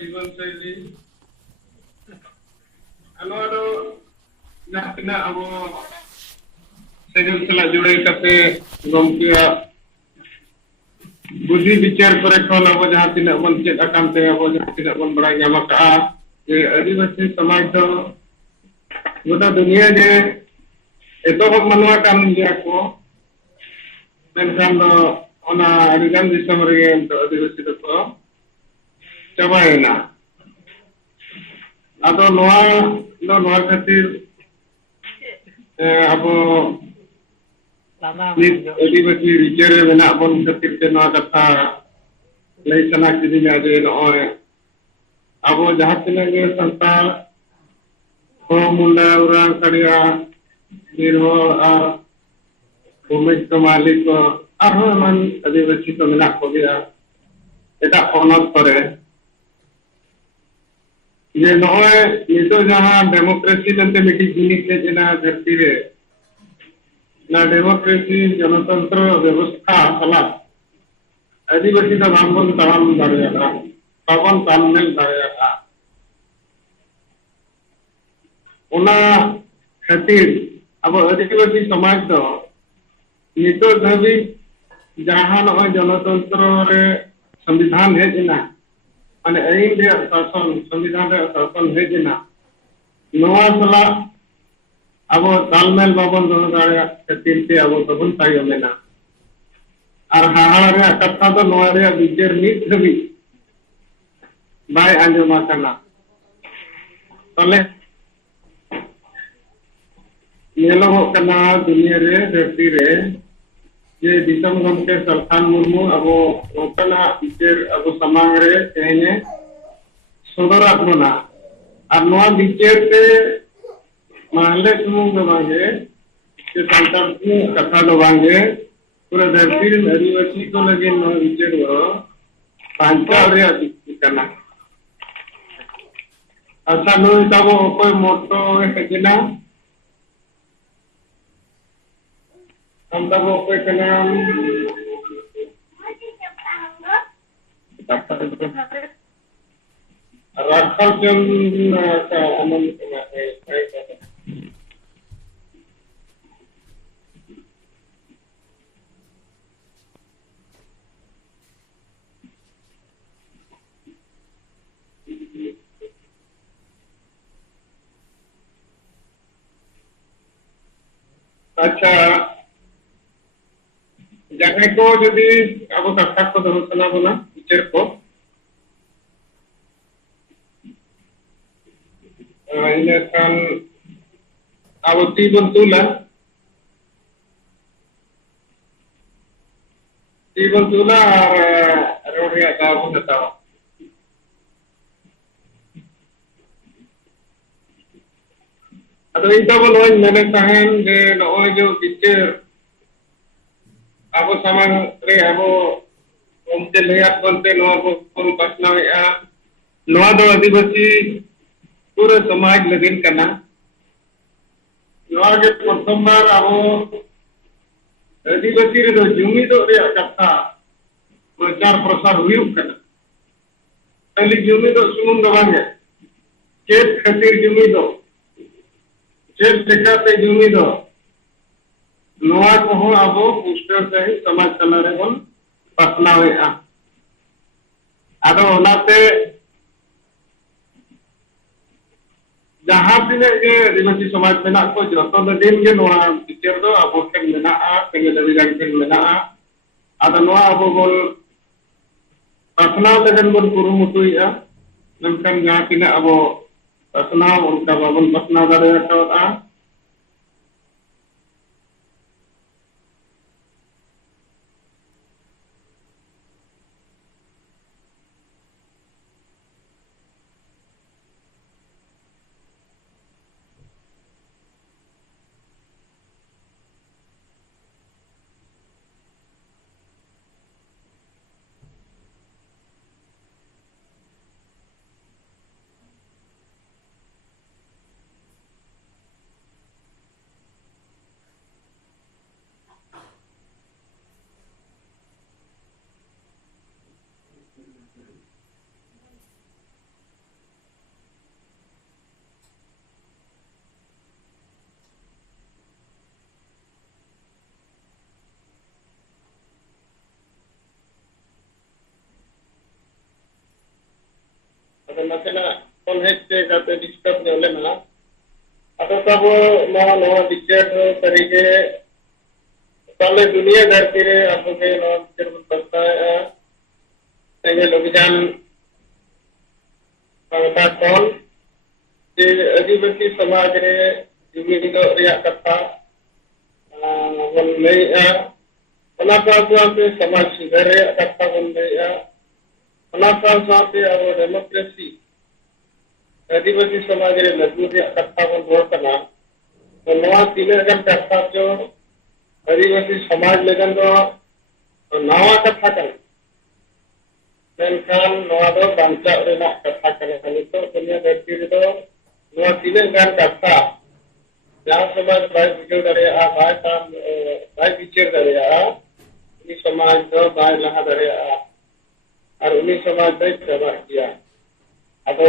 जीवन शैली नवा दो जहाँ तिना अब सेजल सला जुड़े कते गमकिया बुद्धि विचार करे खन अब जहाँ तिना बन चेद अकानते अब जहाँ तिना बन बड़ा ᱧᱟᱢ ᱠᱟᱜᱼᱟ जे आदिवासी समाज दो गोटा दुनिया जे एतोहब मनवा कान गया को मेनखान दो ओना अडिगान दिसम रगे तो आदिवासी दो को चाबायना आदो नोआ खातिर अब आदिवासी विचार मेना बन खातिर ते नोआ कथा लई सना किदिना जे नोय अब जहाँ तिना गे संताल को मुंडा उरां कड़िया निर्हो और भूमिक को मालिक को आरो मन आदिवासी को मेना को गया एटा पनत करे ये नोय नितो जहाँ डेमोक्रेसी नंते मिटी जिनिस ले जना धरती रे ना डेमोक्रेसी जनतंत्र व्यवस्था सला आदिवासी का बांबन ताम दाड़ेगा बाबन तामनेल दाड़ेगा उना खातिर अब आदिवासी समाज दो नितो धाबी जहाँ नोय जनतंत्र रे संविधान हेजना माने आईन रे शासन संविधान रे शासन हेजना नोआ सला अब तालमेल बाबन दो दाड़े खातिर ते अब तबन तायमेना और हाहाड़ रे कथा दो नोआ रे विचार नित धाबी बाय आंजमा कना तले येलो कना दुनिया रे धरती रे ये दिसम गमके सरखान मुर्मू अब ओकना विचार अब समाज रे तेने सदरात बना और नोआ विचार ते माले सुमुंग दो बांगे के संतान की कथा दो बांगे पूरा धरती रे आदिवासी को लगे नोआ विचार वो पांचाल रे कना अच्छा नोई तबो कोई मोटो हेजना हम तबो कोई कना राखल जन का आनंद है अच्छा जाने को यदि अब कथा को दो सना बना विचार को इन कान अब तीबन तुला और रोडिया दाव बताओ अतो इता बन होय मेने ताहेन जे नोय जो विचार अब समाज रे अब उनते लेया कोनते नोआ को पसनावेआ नोआ दो आदिवासी पूरे समाज लगन कना नोआ के प्रथम बार अब आदिवासी रे दो जुमी दो रे कथा प्रचार प्रसार हुयुक कना पहले जुमी दो सुमुंग दो बांगे चेत खातिर जुमी दो चेत लेखाते जुमी दो नोआ को हो अब पुष्टर से ही समाज चला रे बन पसनावेआ आदो ओनाते जहाँ तिने के आदिवासी समाज मेना को जतो दिन के नोआ पिक्चर दो अब ठेन मेना आ तेगे दबिगान ठेन मेना आ आदो नोआ अब बोल पसनाव लगन बन कुरुमुटुइआ मेनखान जहाँ तिने अब पसनाव उनका बाबन पसनाव दाड़ेयाता nasenak kon hekte kate disturb nyolena atau tabo no bicara tadi ke kalau dunia धरती रे आपको के नो बिचार बनता है तेरे लोग जान पता कौन जे आदिवासी समाज रे जुमिद रिया कथा बन नहीं है ona sahaja समाज सुधार रिया कथा बन नहीं है ona sahaja अब डेमोक्रेसी आदिवासी समाज रे लगू रिया कथा बन रोड करना तो नवा तीन अगर कथा जो आदिवासी समाज लेकिन तो नवा कथा कर मेनखान नवा दो बांचा रेना कथा कर नितो दुनिया धरती रे तो नवा तीन गान कथा जहां समाज बाय बिगड़ दरिया बाय काम बाय बिचर दरिया उनी समाज दो बाय लहा दरिया और उनी समाज दे चबा किया अब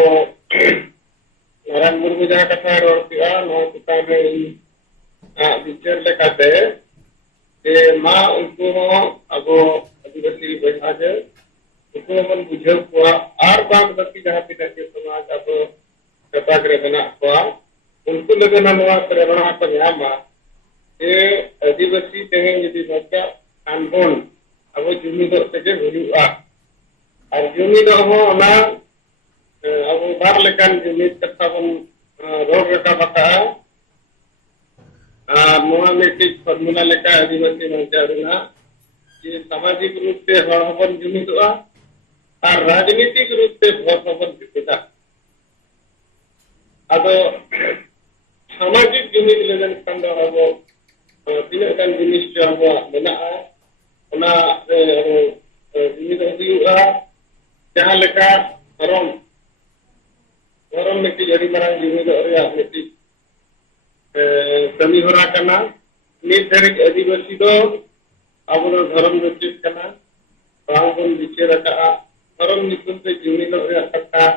नारायण मुर्मू जहां कथा रोड किया नवा किताब में बिचर लेकाते जे मा उनको अब आदिवासी बहाज उनको मन बुझे को और बाद बाकी जहां पे के समाज अब कताग्रे बना को उनको लगे नवा प्रेरणा को न्यामा ए आदिवासी तेहे यदि बच्चा आंदोलन अब जुमिद से हुआ और जुमिद हो ना अब बार लेकान जुमिद कथा बन रोड रखा बता मोहामेटिक फॉर्मूला लेका आदिवासी मंचारुना ये सामाजिक रूप से हड़बन जुमिदवा और राजनीतिक रूप से भरबन विपदा अदो सामाजिक जुमिद लेन खंड हबो तीन गान जिनिस जो हबो मेना ओना जुमिद हुआ जहां लेका धर्म में की जड़ी मरांग जुमिद रिया मिट्टी कमी हो रहा नित धरिक आदिवासी दो अब धर्म नचित बांगन बिचार धर्म निकुम से जुमिद कथा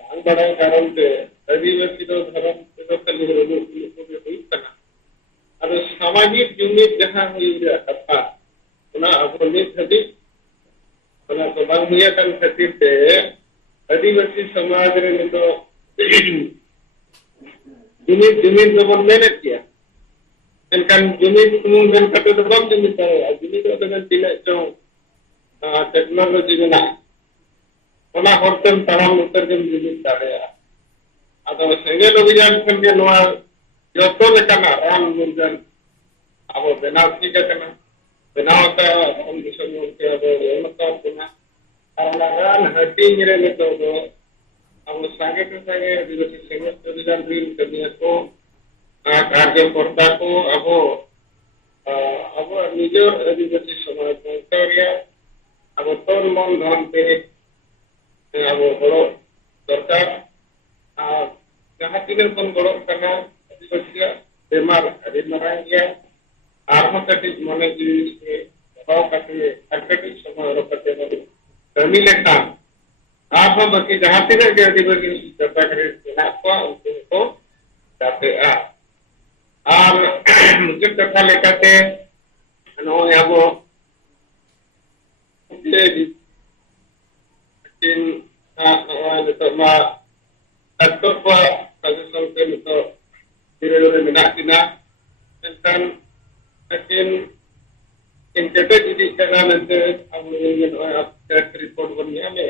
बांग बड़ा कारण से आदिवासी दो धर्म से खाली सामाजिक जुमिद जहां हुई कथा अब नित हबीज तो बांग हुआ खातिर से आदिवासी समाज रे नितो जुमिद जुमिद तो बन मैंने किया इनका जुमिद तुम बन करते तो बम जुमिद है जुमिद तो बन तीन जो टेक्नोलॉजी में ना ओना होटल तमाम उत्तर जम जुमिद तारे अतो संगे लोग जान करके नवा जो तो लेकर ना राम मुर्गन अब बनाव की करना बनाव का हम दूसरे लोग के अब मतलब सुना और रान हटी मेरे में तो अब संगे के संगे आदिवासी संगे अभियान रील करने को कार्यकर्ता को अब निजर आदिवासी समाज में करिया अब तन मन धन पे अब बड़ो सरकार जहां तीन बन बड़ो करना आदिवासी बेमार अभी मरांग गया आर्म कटी मने जी से भाव कटी अटकटी समय रखते हैं कमी लेखा आप बाकी जहां तीन आदिवासी चर्चा करें उनको जाते और मुझे कथा लेकर अब डॉक्टर को सजेशन के धीरे धीरे मिना किना लेकिन इन केटे जी नंतर अब रिपोर्ट बनिया में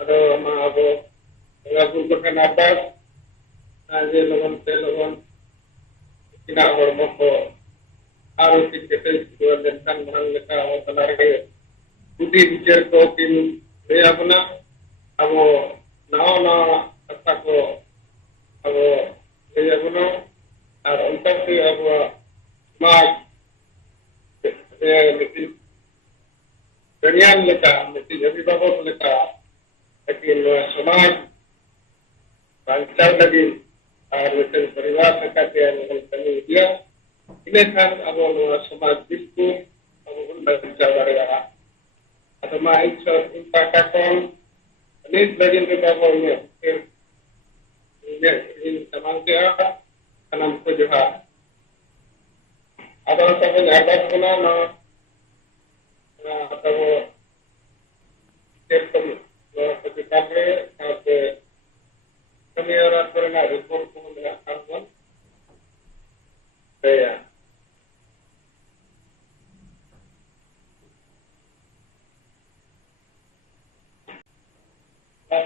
अदो अब लागू बखन आबास जे लगन ते लगन किना हरमो को आरो की केटे लेनखान मांग लेका हो तला रे बुद्धि विचार को किन ले अपना अब नाव ना कथा को अब ले अपना और उनका से अब समाज मिट्टी कल्याण लेका मिट्टी अभिभावक लेका लेकिन समाज बांचाव लगी और परिवार से कमी दिया इन्हें खान अब समाज बिल्कुल अब बांचाव रहेगा atau main impactakan ini bagian kita punya ini tamang dia kanam ko juga atau sampai ada guna na atau sistem ketika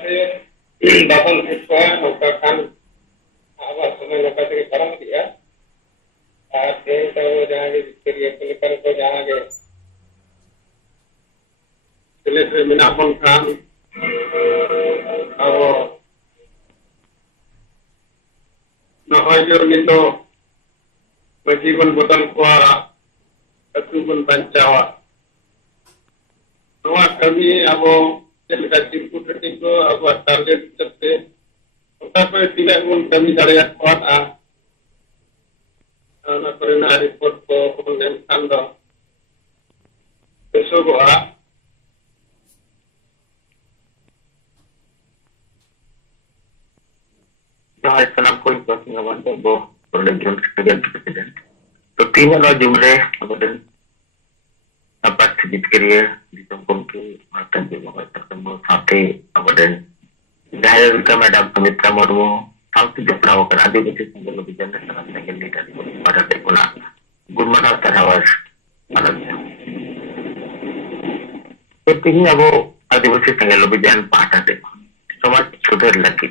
से बाबन को नौका खान अब समय नौका से परम किया और तो जहाँ के करिए पुलिकर को जहाँ के पुलिस में अपन खान अब नहय जो नितो जीवन बदल को अतुबन बंचावा नवा कमी अब चलका चिरकुटटी को अब टारगेट करते ओटा पे तिला बन कमी दाड़िया कोटा ना करना रिपोर्ट को अपन नेम खान दो पेशोगोआ Hai salam ko ito singawan ko bo Prolegyon Secretary President. So tinggal lo jumre kemudian dapat sedikit kerja di tempat ke makan di bawah tersebut sampai kemudian daya kita madam Sumitra Murmu sampai jumpa kan ada di sini lebih jauh dalam negeri dari pada tekuna guna terhawas malamnya. So tinggal bo ada di sini lebih jauh pada tekuna semua sudah lagi.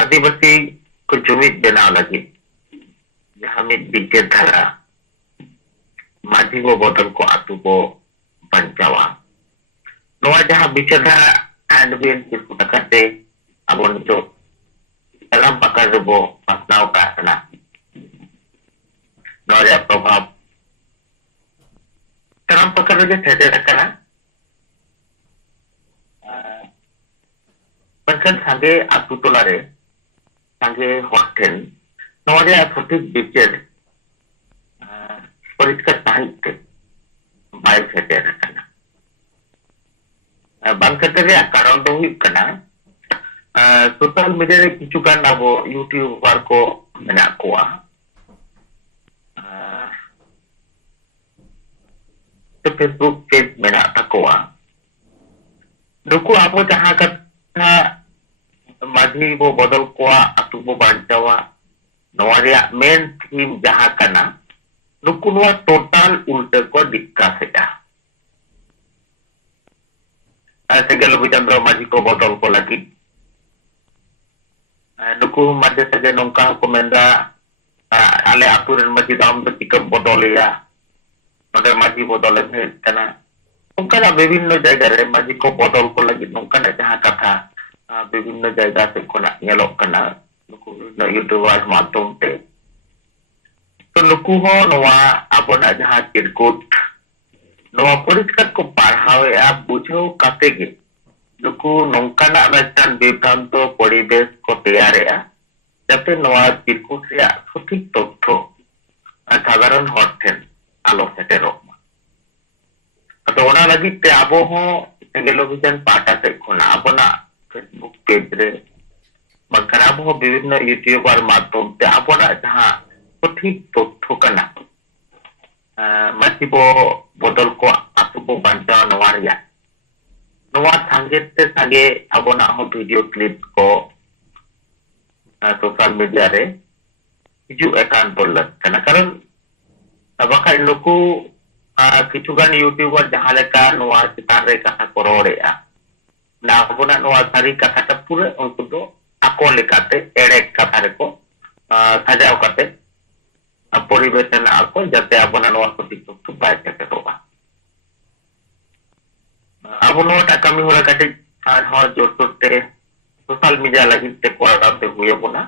आदिवासी को जुमित बनाव लगी जहाँ में विजय धारा माझी वो बदल को आतु को बंचावा नवा जहाँ विजय धारा एंडबियन जिसको टकराते अब उन जो dalam pakar rubo pasnau karena नवा प्रभाव dalam pakar rubo saya karena बंकन संगे आतु तोलारे संगे हॉस्टेल नवारे सठिक विचार परिष्कार साहित्य बाइक सेटेर करना बंकतरे कारण तो हुई करना सोशल मीडिया रे किछु kan abo यूट्यूबर को मेना कोआ तो फेसबुक पेज मेना तकोआ नुकु आपो जहां का माझी वो बदल को अतु वो बांचावा नवारिया मेन थीम जहां कना नुकु नवा टोटल उल्टे को दिक्का सेटा ऐसे गलो बिचंद्र माझी को बदल को लगी नुकु मध्य सगे नौका को मेंदा आले अतुरन माझी दाम तो पिकअप बदल या मगर माझी बदल है कना उनका विभिन्न जगह रे माझी को बदल को लगी नौका ना जहां कथा विभिन्न जगह से कोना nyelok kana nuku na YouTuber माध्यम ते तो nuku ho noa abona jaha circuit noa परिष्कार को पढ़ावे आप बुझो काते गे nuku नौकाना रचन विभ्रांतो परिवेश को तैयारे जाते noa circuit रे सठिक तथ्य साधारण हॉटेल आलो सेटेरो तो ओना लगी ते आबो हो टेलीविजन पाटा से कोना abona फेसबुक पेज रे मगर अब हो विभिन्न यूट्यूबर माध्यम ते आपना जहां सठिक तथ्य कना मासिबो बदल को आतुबो बांचा नवारिया नवा संगे ते संगे आपना हो वीडियो क्लिप को सोशल मीडिया रे हिजु एकान बोलत कना कारण अबका नुकु किछुगान यूट्यूबर जहां लेका नवा चितान रे कथा करोरेया ना होना नवा सारी कथा का पूरे उनको तो आको लेकाते एड़े कथा रे को सजाव करते परिवेशन आको जाते आपना नवा सठिक तथ्य पाए सके होगा अब नवा कमी होला काटे आर हो जोरते सोशल मीडिया लगी ते कोराते हुए बोना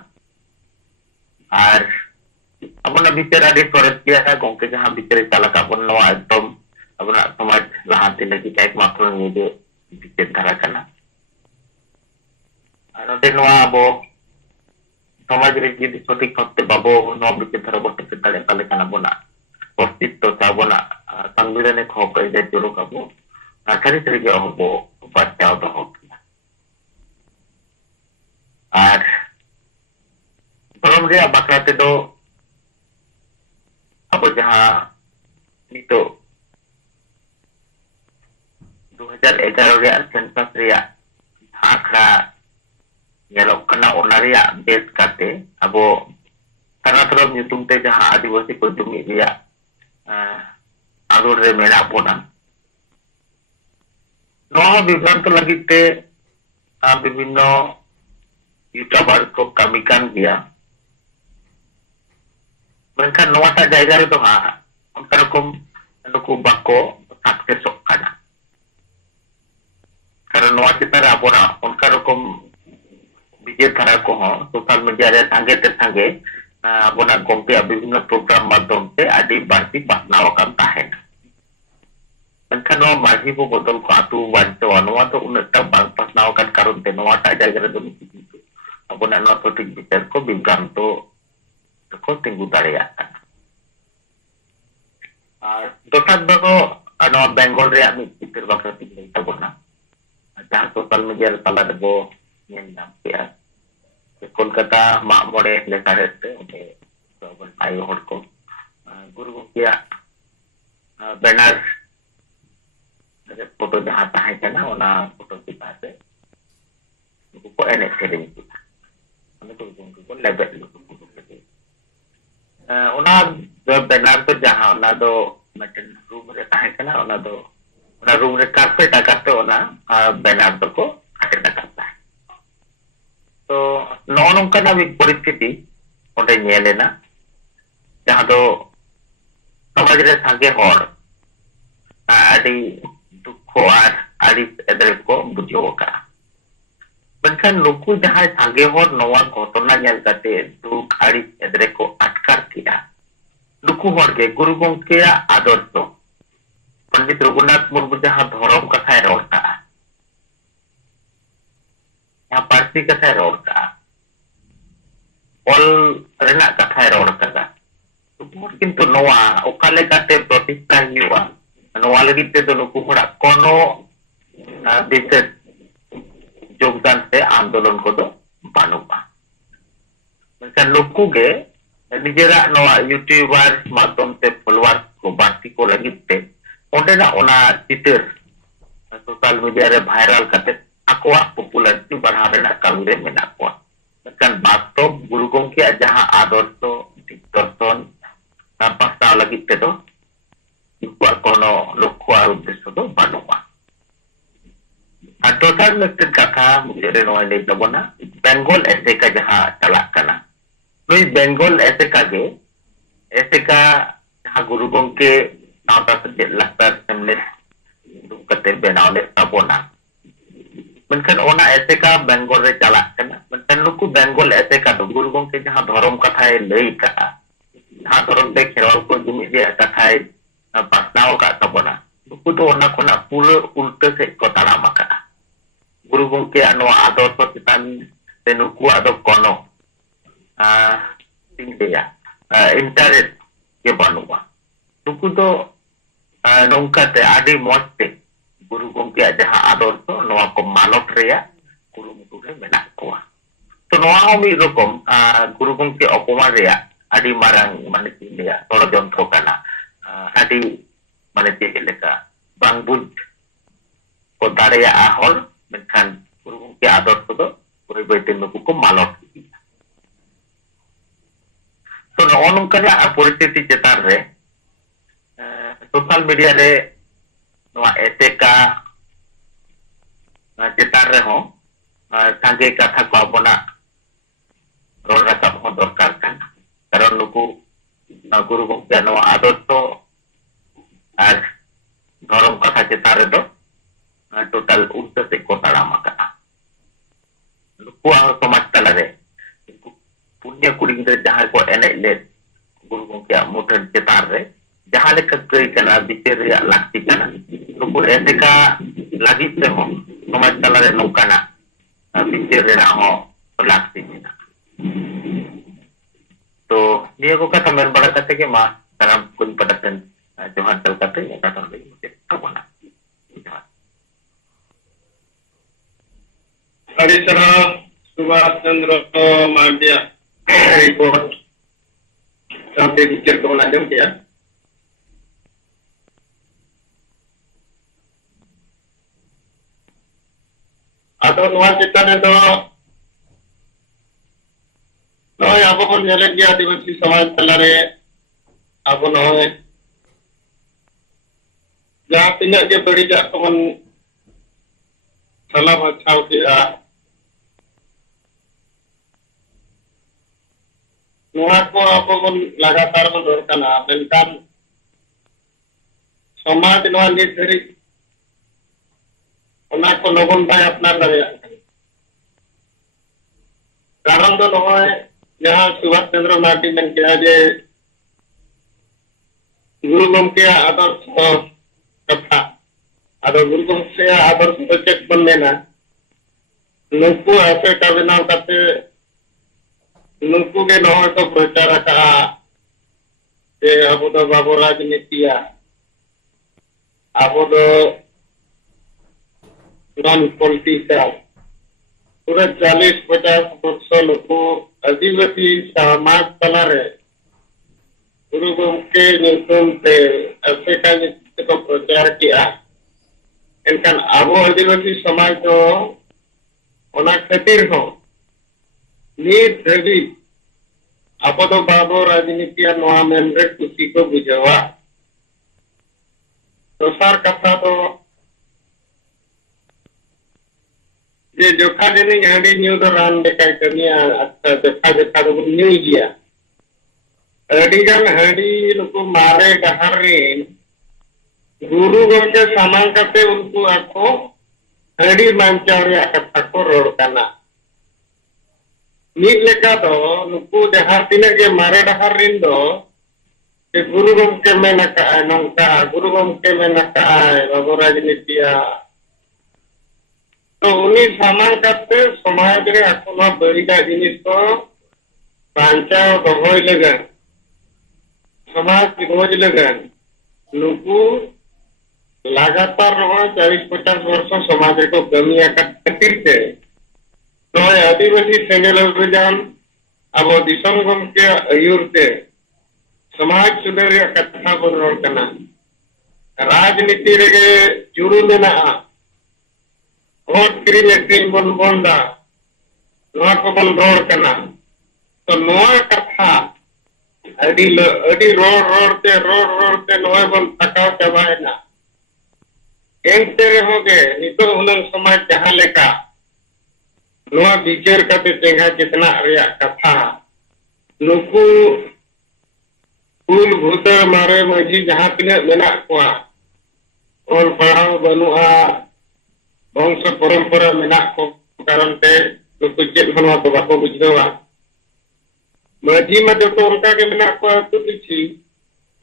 और अपना विचार आदि सरस किया है गोंके जहां विचार चालक अपन नवा एकदम अपना समाज लहाते लगी एकमात्र मीडिया विचार धारा करना नोटे नवा बो समाज रे जी सठिक सत्य बाबो नवा विचार धारा बटे ताले ताले कना बोना अस्तित्व ताबोना संविधानिक हक ए जोरो काबो आखरी तरीके हबो बचाव तो हक और परम रे बाकराते दो अब जहां नितो 2011 रे सेंसस रे आखरा nyelok kena onaria base kate abo karena terus nyutung te jaha adivasi ko jumi dia alur re mena pona नवा विभ्रांत लगिते विभिन्न यूट्यूबर को कमी कान गया मेनखान नवाटा जायगा रे तो उनका रकम नुकु बाको सक्सेस होना कारण नवा चितार आबोना उनका रकम विजय धारा को सोशल मीडिया रे संगे ते संगे आबोना गोमते विभिन्न प्रोग्राम माध्यम से आदि बाड़ती पासनाव कान ताहेना मेनखान नवा माझी को बदल को आतु बांचो नवा तो उनटा बांग पासनाव कान कारण ते नवाटा जायगा रे तो आबोना नवा सठिक विचार को विभ्रांतो को tinggu dareyakan दोसर दो बेंगल रे आमी चित्र बाक्सा tinggal tabona जहां सोशल मीडिया रे तला दबो ñen nam ya कोलकाता मामोड़े लेकारे ते ओते सबन आय हर को गुरु गया बैनर रे फोटो जहां ताहे kana ona फोटो kita से को एने सेरिंग kita अने को लेबल ओना बैनर तो जहां ओना दो मिटन रूम रे ताहे kana ओना दो ओना रूम रे कारपेट आकाते ओना बैनर तो को हटे करता है तो नौनों का भी परिस्थिति ओटे ñeleना जहां दो समाज रे संगे हर आदि दुख और आदि एदरे को बुझो का मेनखान नुकु जहां संगे हर नवा घटना ñel kate दुख आदि एदरे को अटकार किया नुकु हर के गुरु गंके आदर्श पंडित रघुनाथ मुर्मू जहां धर्म कथा रोड़ता यहाँ पार्टी कथा रोड़ता ऑल रेना कथा रोड़ता किंतु नवा ओकाले काते प्रतिष्ठा हुआ नवा लगी ते तो नुकु हड़ा कोनो विशेष योगदान से आंदोलन को तो बानुआ मेनखान नुकु के निजेरा नवा यूट्यूबर माध्यम से फॉलोअर को बांती को लगी ते ओंडेना ओना चित्र सोशल मीडिया रे वायरल करते आकोआ पॉपुलैरिटी बढ़ा रेना कामी रे मेना को मेनखान वास्तव गुरु गंके जहां आदर्श दर्शन पास्ता लगी ते तो कोनो लक्ष्य और उद्देश्य तो बानुआ दोसर मिट्टन कथा मुझे नोय ले तबना बेंगल ऐसे का जहां चला कना नई बेंगल ऐसे का गे ऐसे का जहां गुरु गंके सावता से लास्टर सेमले दुकते बेनाव ले तबना मेनखान ओना ऐसे का बेंगल रे चला कना मेनखान नुकु बेंगल ऐसे का तो गुरु गंके जहां धर्म कथा लई का जहां धर्म ते खेरल को जुमि जे कथा पासनाव का तबना नुकु तो ओना कोना पूरा उल्टे से को ताराम का गुरु गंके नवा आदर्श चितान से नुकु आदो कोनो इंडिया इंटरेस्ट के बानुआ नुकु तो नौका ते आदि मस्ते गुरु गंके जहां आदर्श नवा को मानव रेया गुरु मुतु रे मेना कोआ तो नवा हो मी रकम गुरु गंके अपमान रेया आदि मारंग माने इंडिया तोड़ जंत्रो काना आदि माने लेका बांग बुझ को दाड़ेया हर मेनखान गुरु गंके आदर्श तो पूरे बैठे नुकु को मानव तो नौका परिस्थिति चेतान रे सोशल मीडिया रे नवा ऐसे का चेतान रे हो संगे कथा को अपना रोड राखा हो दरकार काना कारण नुकु गुरु गंके नवा आदर्श और धर्म कथा चेतान रे तो टोटल उल्टा से को ताड़ाम का नुकु समाज तला रे पुण्य कुड़ी गिद्रा जहां को एने ले गुरु गंके मुठन चेतान रे जहां लेका कई कना बिचार रे लाक्ति कना नुकु ऐसे का लगी से हो समाज तला रे नौकाना बिचार रे हो लाक्ति मेना तो निया को कथा मेन बड़ा कते के मा तरम कुन पडकन जोहार चल कते या कथा रे मुझे तबना Haricharan Subhash Chandra मांडिया report sampai pikir ko lanjut ya atau luar kita itu noy abo kon nyele gya आदिवासी समाज तलारे abo noy जहाँ तीना के बड़ी जा कमन सला बचाव किया नोआ को आपो बन लगातार बन रोकना मेनकान समाज नोआ नित धरी ओना को लोगन भाई अपना दरिया कारण तो नोए जहाँ सुभाष चंद्र मार्टी ने किया जे गुरु गमके आदर्श कथा आदो गुरु गमके आदर्श बचत बनने ना नुकु ऐसे का बनाव करते नुकु के नोए तो प्रचार का जे अब तो बाबू राजनीतिया अब तो नॉन पॉलिटिकल पूरे 40-50 वर्ष लोग आदिवासी समाज तला रे गुरु गमके नियम पे ऐसे का को प्रचार किया इनका अब आदिवासी समाज तो ओना खातिर हो नित धरी अब तो बाबू राजनीतिया नोआ मेनरे खुशी को बुझावा दोसर कथा तो जे जोखा जनी हांडी न्यू तो रान बेकाय कमिया अच्छा जोखा तो न्यू गया अडिगन हांडी नुकु मारे डहरिन गुरु गमके सामान करते उनको आको हांडी मांचारिया कथा को रोड करना नीट लेका तो नुकु जहां तिने के मारे डहरिन दो के गुरु गमके में नका नौका गुरु गमके में नका बाबू राजनीतिया तो उन्हीं सामान करते समाज रे अपना बड़ीदा जिनिस को बांचाव दोहय लगन समाज की रोज लगन नुकु लगातार 40-50 वर्ष समाज को कमिया खातिर से तो आदिवासी सेंगल अभियान अब दिसम गमके आयुर से समाज सुधार कथा बन रोड करना राजनीति रे जुड़ू लेना वोट क्रीम एक्टिंग बन बंदा नोआ को बन रोड करना तो नोआ कथा अडी रोड ते नोए बन तकाव चबायना एंते होगे नितो हुनंग समाज जहां लेका नोआ विचार करते चेंगा कितना रिया कथा नुकु कुल भूतर मारे मजी जहां तिने मेना कोआ और पढ़ाओ बनुआ वंश परंपरा मेना को कारण ते नुकु चेत हनवा तो बाको बुझवा मजी में जो उनका के मेना को तो किछि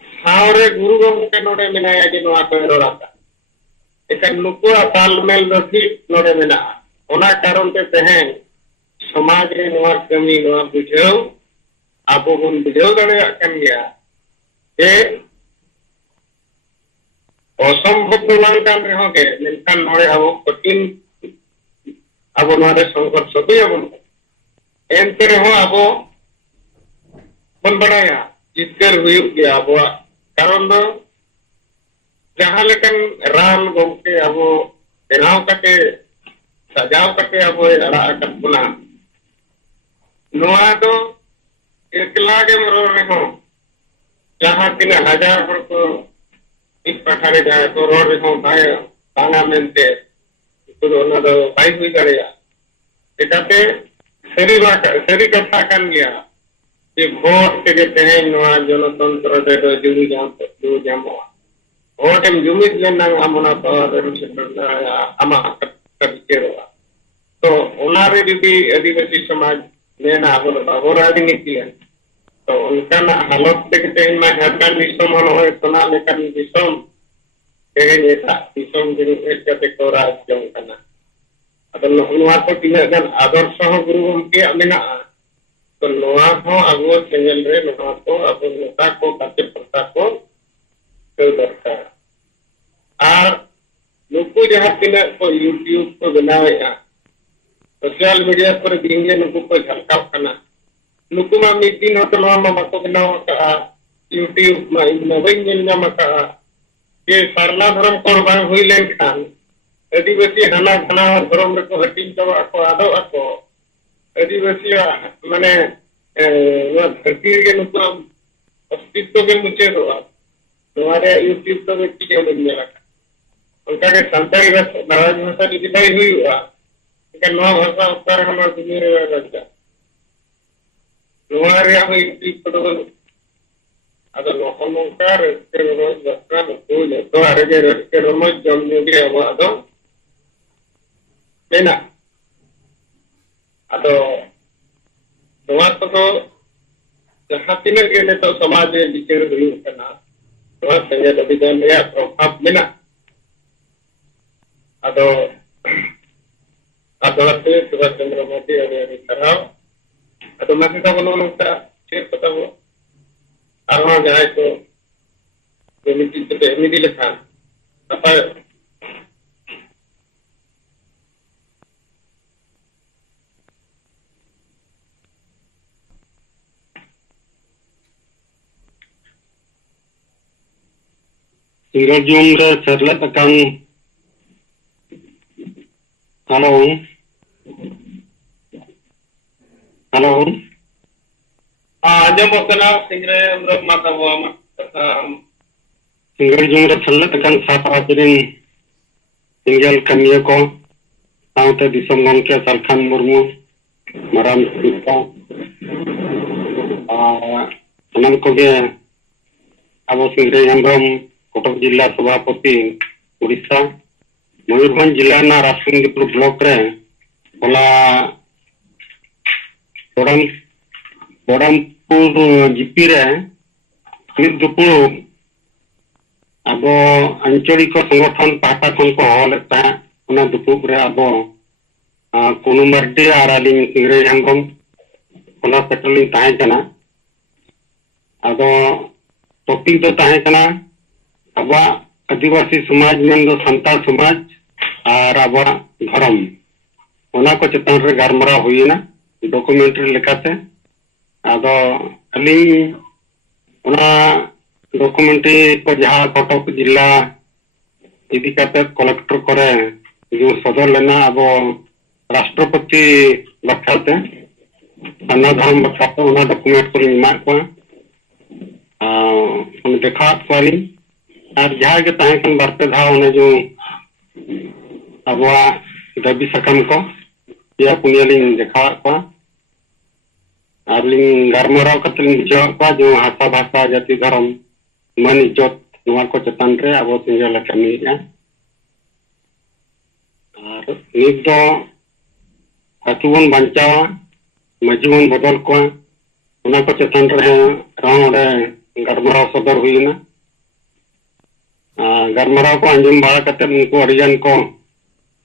सावरे गुरु गमके नोडे मेनाया जे नोआ को रोराता एका नुकु तालमेल दो ठीक नोडे मेना ओना कारण ते तहेन समाज रे नोआ कमी नोआ बुझाव आबो बन बुझाव दड़े कन गया ए असंभव बुलांकान रे होगे मेनखान नोडे आबो कठिन आबो नोडे संघर्ष भी आबो एंते रे हो आबो बन बड़ाया जितकर हुई गया आबो कारण दो जहां लेकन राम गमके आबो बेनाव कटे सजाव कटे आबो अड़ा कटना नोआ दो एकला के मरो रे हो जहां 3000 पर को एक पठारे जाए तो रोड रे हो भाई ताना मेनते तो ना दो भाई हुई गड़िया एकाते सरी कथा कान गया कि वोट के तहे नोआ जनतंत्र दे दो जुड़ी जाम वोट एम जुमित लेना आमना तो आमा कबिकेरवा तो ओनारे भी आदिवासी समाज लेना बाबू राजनीति है तो उनका हालत देखते हैं मैं हर दिसम होय तना लेकर दिसम तेरे दिसम एक कते को राज्य कना अदल नोआ को तिना गन आदर्श हो गुरु गमके मेना तो नोआ हो अगो सेंगल रे नोआ को अब नेता को कते प्रता को तो दरकार और नुकु जहां तिना को यूट्यूब को बनावेया सोशल मीडिया पर दिंगे नुकु को झलकाव कना नुकु मा मीटिंग होत मा मको बनाव का यूट्यूब मा नवीन निलमा का ये सरना धर्म को बांग हुई लेन खान आदिवासी हना हना धर्म रे को हटिंग दवा को आदो अको आदिवासी माने वा धरती के नुकु अस्तित्व के मुचे दवा तुम्हारे यूट्यूब तो व्यक्ति के बन गया उनका के संताली भाषा जुदी भाई हुआ इनका नवा भाषा उत्तर हम दुनिया रे बच्चा नवा रे हम इति पड़ो अदर लोकल नोकर के रोज बस्ता को तो आरे के रोज जम गे अब अदो मेना अदो नवा तो जहां तीन के ने तो समाज में विचार हुई करना नवा संजय अभियान रे प्रभाव मेना अदो अदोते सुभाष चंद्र मोदी अरे कराओ अदो मैं तो बोलो नोका चेक पता हो आरो जाय तो मिट्टी से मिट्टी लेखा apa Singajum re serlet akan halo halo aja mau kena singre amro mata wa kata Singajum re serlet akan satu hadirin tinggal kami ko saute disam ngongke Sarkhan Murmu Maram Sita teman ko ge abo singre ambram Kotak जिला सभापति उड़ीसा मयूरभंज जिला ना राजकुंडीपुर block रे होला बड़मपुर GP रे दुपु अब आंचलिक संगठन पाटा खन को होलेता उना दुपु रे अब कोनु मर्डी आराली सिंगरे हंगम होला सेटलिंग ताहे कना अब टॉपिक तो ताहे कना अब आदिवासी समाज में दो संताल समाज और अब धर्म उना को चेतन रे गारमरा हुई ना डॉक्यूमेंट्री लेकाते आदो अली उना डॉक्यूमेंट्री को जहां कोटक जिला इदी काते कलेक्टर करे जो सदर लेना अब राष्ट्रपति बखाते अन्ना धर्म बखाते उना डॉक्यूमेंट को निमा को उन देखा वाली और जहाँ के ताहे कन बारते धाव ने जो अब दबी सकम को या पुनियालिंग देखा को और लिंग गारमराव कतलिंग बुझा को जो हासा भाषा जाति धर्म मन इज्जत नवा को चेतन रे अब सिंगल कमी है और नित दो हतुवन बंचावा मजीवन बदल को उना को चेतन रे राव रे गारमराव सदर हुई ना गारमराव को अंजुम बाड़ा कते उनको अड़ियन को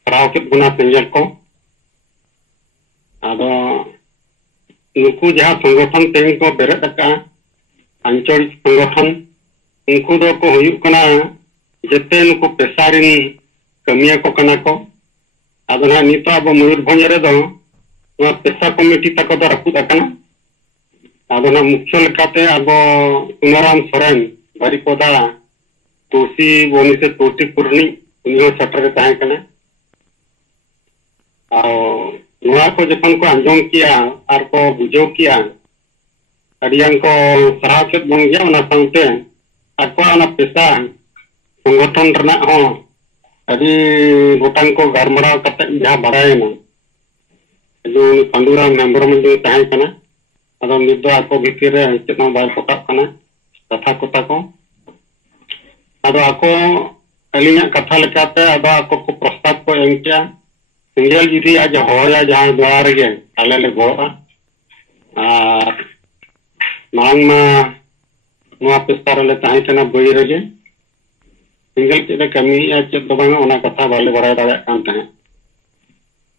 पढ़ाव के गुना संजय को आदो नुकु जहाँ संगठन तेन को बेरे तका अंचल संगठन उनको दो को हुयुक कना जते नुकु पेशारिन कमिया को कना को आदो ना नितो अब मयूरभंज रे दो वा पेशा कमिटी तक दो रखु तकना आदो ना मुख्य लेकाते अब सुनाराम सोरेन बारिपदा तुलसी बोनी से तुलसी पूर्णी उन्हीं सटर ताहे कने और को जखन को अंजम किया और को बुझो किया अडियान को सराह के बन गया उना संगते और को उना पेशा संगठन रना हो अभी गोटान को गारमराव कते जहां बड़ाए ना जो पंडुरा मेंबर में जो ताहे कने अदो निदो आको भितिर रे चेतना बाय पटा कने कथा कोता को अदो आको अलिया कथा लेकाते अदो आको को प्रस्ताव को एम किया सिंगल जुदी आज होया जहां द्वार गे आले ले गोआ मांग मा नवा पेस्तार ले ताहे कना बई रेगे सिंगल के कमी या चेत दो बांगा ओना कथा बाले बड़ाय दाड़ा कान ताहे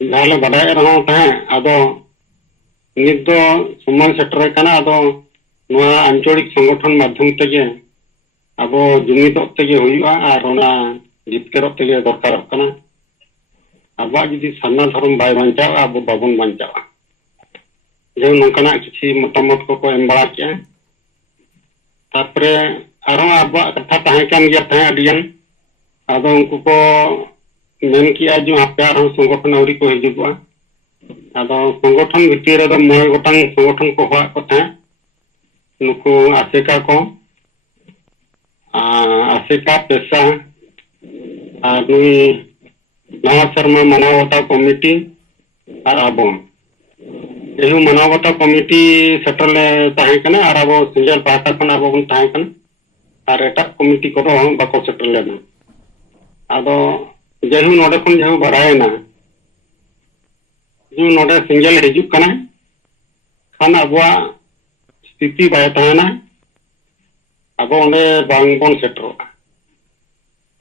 जाले बड़ाय रहो ताहे अदो नित दो सुमन सेटर कना अदो नवा आंचलिक संगठन माध्यम तेगे अब जुमिद और जितकर दरकार अब जुदी सामना धर्म बै बचा अब बाबन बचा जो नौकना किसी मतामत को एम बड़ा किया अब कथा तहन अब उनको को मेन किया जो आपे संगठन आवरी को हिजुआ अब संगठन भितर मोय गोटांग संगठन को हुआ को नुकु आसेका को आसेका पेशा और नुई नवा शर्मा मनाव बाताव कमिटी और आबो जेहू मनाव बाताव कमिटी सेटल ले ताहे कना और आबो सिंगल पाहटा खन आबो बन ताहे कना और एटा कमिटी को बाको सेटल लेना आदो जेहू नोडे खन जेहू बरायना जो नोडे सिंगल हिजुक कना खान अबुआ स्थिति बाय ताहना अबो ओंडे बांग बन सेटरोगा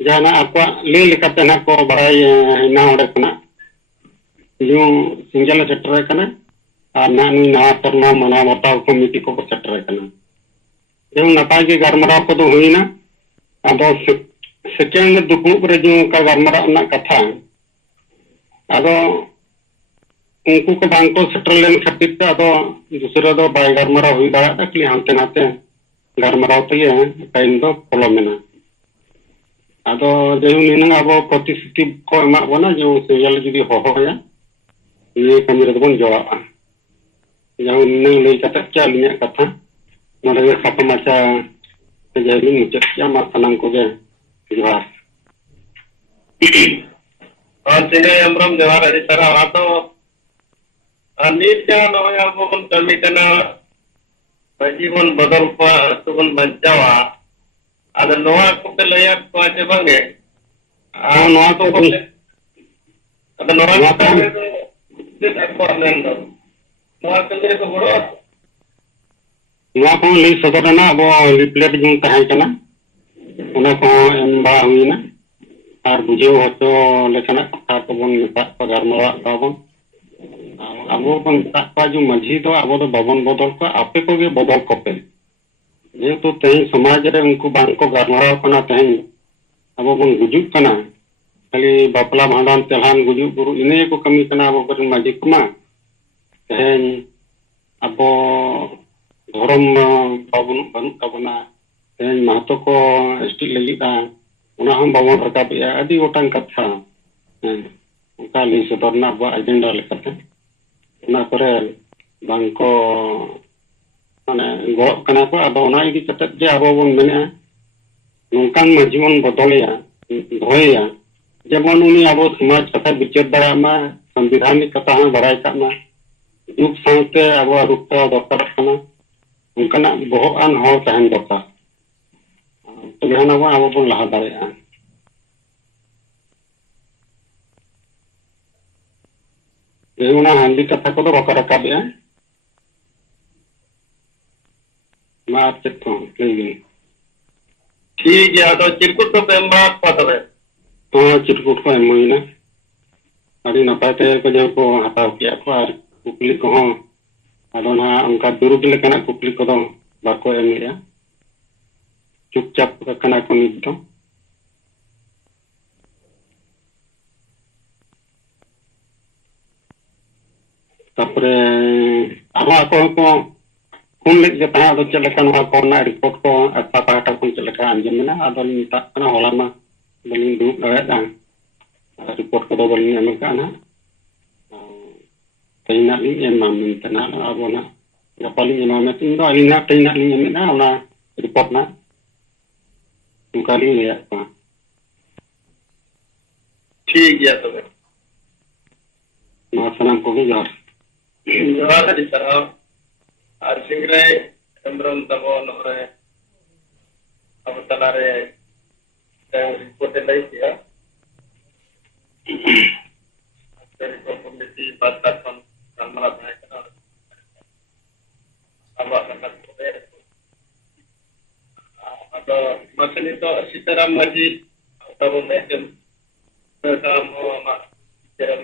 जाना आपका ले लेकाते ना को बराय ना ओंडे कना जो सिंगल सेटर कना और ना नुई नवा शर्मा मना बताव कमिटी को सेटर कना जो नपाय के गरमराव को तो हुई ना अबो सेकेंड दुपुब रे जो का गरमराव ना कथा अदो उनको को बांको सेटर लेन खातिर ते अदो दूसरे दो बाय गरमराव हुई दाड़ा कि हांते नाते गरमराव ते टाइम दो फॉलो मेना आदो जेहू निना अब प्रतिश्रुति को एमा बना जो सिंगल जुदी होया ये कमी रे बन जोड़ा जेहू निना लई कता क्या लिया कथा नोडे खापा माचा जेहू मुचत क्या मा सनाम को जे जोहार और चले अमरम जोहार अरे सारा आतो नीट का नया बन कमी कना जीवन बदल को तुबन बचावा ada noa ko pe layak ko aje bange noa ko ada noa ko dit ko nendo noa ko le ko boro noa ko le sodorana abo leaflet jung tahay kana una ko emba huina ar bujeu hoto lekana kata ko bon pat pagarmawa tabon abo bon tak paju majhi do abo do babon bodol ko ape ko ge bodol ko pe जेहेतु तेज समाज रे उनको बांको गरमराव कना तेज अब बन गुजुक कना खाली बापला भांडन तेलहान गुजुक गुरु इने को कमी कना अब बन माजी कुमा तेज अब धर्म बाबन बन कबना तेज महतो को स्टिक लगिदा उना हम बाबन रकाबिया आदि गोटांग कथा उनका ली सदरना अब एजेंडा लेकते उना करे बांको माने गो कना को अब ओना इदी कते जे अब बन मेना नोंकान जीवन बदलया धोया जेमन उनी अब समाज कथा विचार दाड़ा मा संविधानिक कथा हम बराय कामा युग साथे अब रुक्ता दरकार कना उनकाना बहआन हो तहन दरकार तो जहाना अब बन लहा दाड़ा जे उना हांडी कथा को बका रकाबया ठीक है तो चिरकुट तो पेम्बा पतरे हाँ चिरकुट को एमोइना अड़ी नपाते को जो को हटाव किया को आर कुकली को हों अदोना उनका दुरुद लेकना कुकली को दो बाको एमिया चुपचाप कना को निद दो तापरे आमा को कौन ले के ता दो चले कना कोना रिपोर्ट को अच्छा पाटा को चले का अंजम ना आदल ता कना होला मा बलिन दु दा रिपोर्ट को दो बलिन एम का ना तैना लिन एम मामन तना आबोना गपाली एम मामन तिन दो अलिना तैना लिन एम ना ओना रिपोर्ट ना उनका लिन ले का ठीक है तो मा सनाम को जोहार जोहार दी सराव और सिंगरे एमरम तबो नोरे अब तलारे रिपोर्ट लाई किया तेरे को कमिटी बात करन हमरा भाई का अब कथा को अब मसली तो सीताराम माजी तबो में काम हो मा तेरा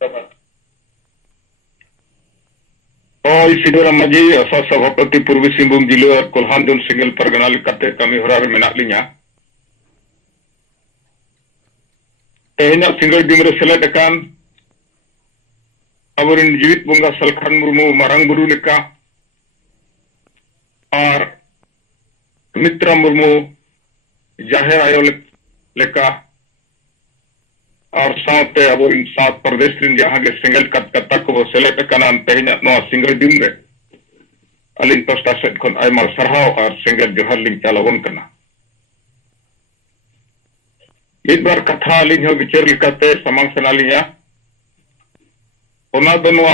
तब सीताराम माजी सभापति पूर्वी सिंहभूम जिले और कोल्हान दुन सिंगल परगना लेकाते कमी होरा रे मेना लिया तेहना सिंगल डिम रे सेलेद कान अबरिन जीवित बंगा सलखान मुर्मू मारांग बुरु लेका और मित्रा मुर्मू जाहिर आयो लेका और साथ अब इन सात प्रदेश जहाँ के सिंगल कत्ता को सेलेक्ट करना तेहना नो सिंगल डिम रे अलिन पस्ता सेट खन आयमा सरहाव और सिंगल जोहार लिंक चालावन करना एक बार कथा अलिंग हो विचार लिखाते समांग सेना लिया ओना दोनों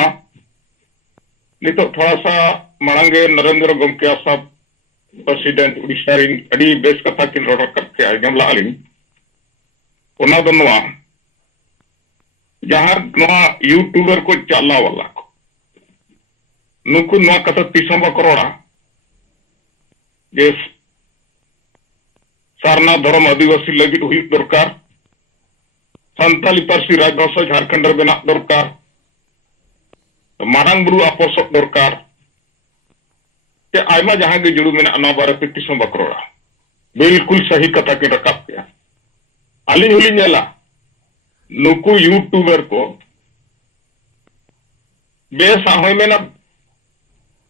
नितो थोड़ा सा मांगे नरेंद्र गोमके साहब प्रेसिडेंट उड़ीसा रिन अड़ी बेस कथा किन रोड करके आजम लालिंग ओना दोनों जहां नोआ यूट्यूबर को चला वाला को नुकु नोआ कथा तीसों करोड़ा ये सारना धर्म आदिवासी लगी हुई दरकार संताली पार्सी राजभाषा झारखंड बना दरकार मारांग बुरु आपोसक दरकार के आयमा जहां के जुड़ू में अना बारे पे तीसों करोड़ा बिल्कुल सही कथा के रकाब किया अली हुली नेला नुकु यूट्यूबर को बेस ahoy में ना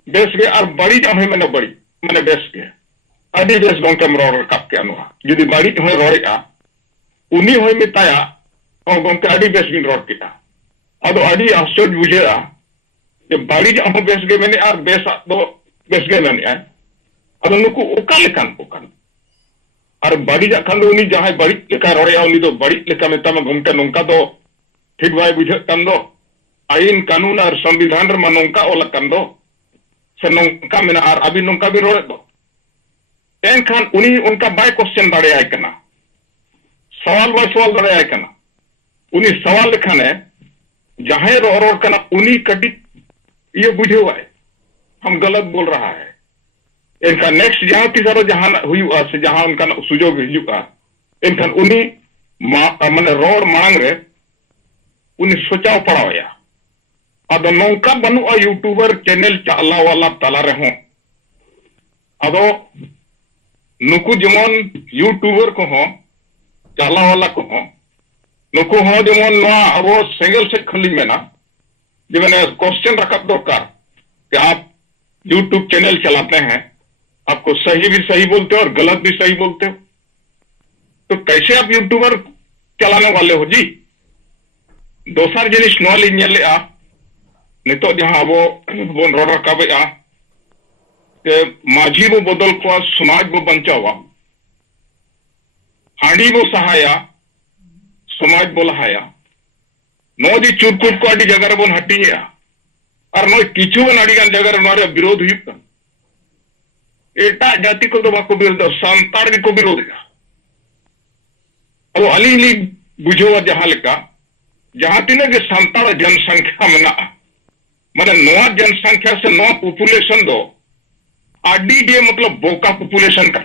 बेस के और बड़ी ahoy में ना बड़ी मैंने बेस के अभी बेस गोंके मरोड़ रकाब किया नुआ यदि बड़ी ahoy रोड़ेगा उन्हीं होय में ताया और गोंके अभी बेस बिन रोड़ किया अब अभी आश्चर्य बुझेगा ये बड़ी ahoy बेस के मैंने और बेस दो बेस के मैंने है अब नुकु उका लेकान उकान और बड़ी जाखन दो उन्हीं जहां बड़ी लेका रोड़ेगा उन्हीं तो बड़ी लेका में तम गोंके नोंका तो ठीक भाई बुझे तंदो आइन कानून और संविधान रे मनोंका ओला कंदो से नोंका में और अभी नोंका भी रोड़े दो एनखान उन्हीं उनका बाय क्वेश्चन दाड़े आए कना सवाल बाय सवाल दाड़े आए कना उन्हीं सवाल लिखाने जहां रोड़ कना उन्हीं कटी ये बुझे हुआ है हम गलत बोल रहा है इनका नेक्स्ट जहां तीसरा जहां हुआ से जहां उनका सुजोग हिजुआ इनखान उन्हीं माने रोड मांग रे उन्हीं सोचाव पड़ाया अब नौका बनुआ यूट्यूबर चैनल चाला वाला तला रहे अब नुकु जमन यूट्यूबर को हो चाला वाला को हो नुकु हो जमन नवा अब सेंगल से खली में ना जो मैंने क्वेश्चन रखा दरकार कि आप यूट्यूब चैनल चलाते हैं आपको सही भी सही बोलते हो और गलत भी सही बोलते हो तो कैसे आप यूट्यूबर चलाने वाले हो जी दोसर जिनिस नवा लिन ले नितो जहां वो बोन रोड रकाबे के माझी बो बदल को समाज बो बंचावा हाड़ी बो सहाया समाज बो लहाया नो जी चुरकुट को अड़ी जगह बोन हटिया और नो किचु बन अड़ी गान जगह नोरे विरोध हुई एटा जाति को तो बाको विरोध संताड़ को विरोध अब अली बुझेवा जहां लेका जहां तीन के संताड़ जनसंख्या में ना माने नवा जनसंख्या से नवा पॉपुलेशन दो आडी डे मतलब बोका पॉपुलेशन का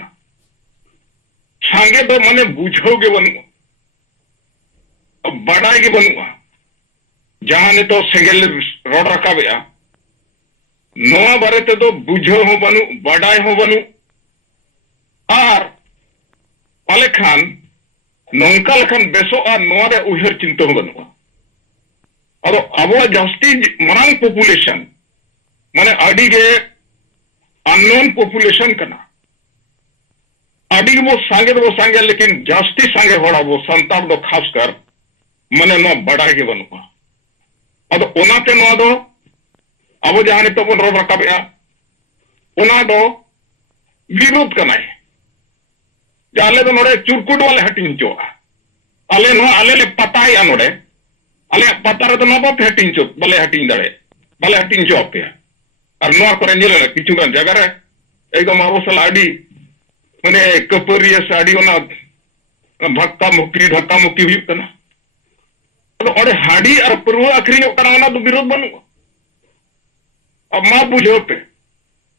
सांगे दो माने बुझोगे बनूंगा अब बढ़ाएगे बनूंगा जहां ने तो सेगल रोड रखा गया नवा बारे तो बुझो हो बनू बढ़ाए हो बनू और पाले खान नौका लखान बेसो और नवा रे उहर चिंता हो बनूंगा और अब जास्ती मरांग पॉपुलेशन माने आडी गे अननोन पॉपुलेशन करना आडी वो सांगे लेकिन जास्ती सांगे होड़ा वो संताप दो खासकर मने नो बढ़ा के बनूंगा अब ओनाते नो दो अब जहां तो बन रोड रकाब ओना दो विरोध करना है जाले तो नोड़े चुरकुट वाले हटिन चो आले नो आले ले पता है नोड़े अले पता रे तो ना बाप हटिन चो बले हटिन दड़े बले हटिन चो पे और नोआ करे नेले किछु गान जगह रे एकदम आबो सल आडी माने कपरिया साडी ओना धक्का मुक्की हुई कना तो ओडे हाडी और पुरु आखरी कना ओना तो विरोध बनू अब मा बुझो पे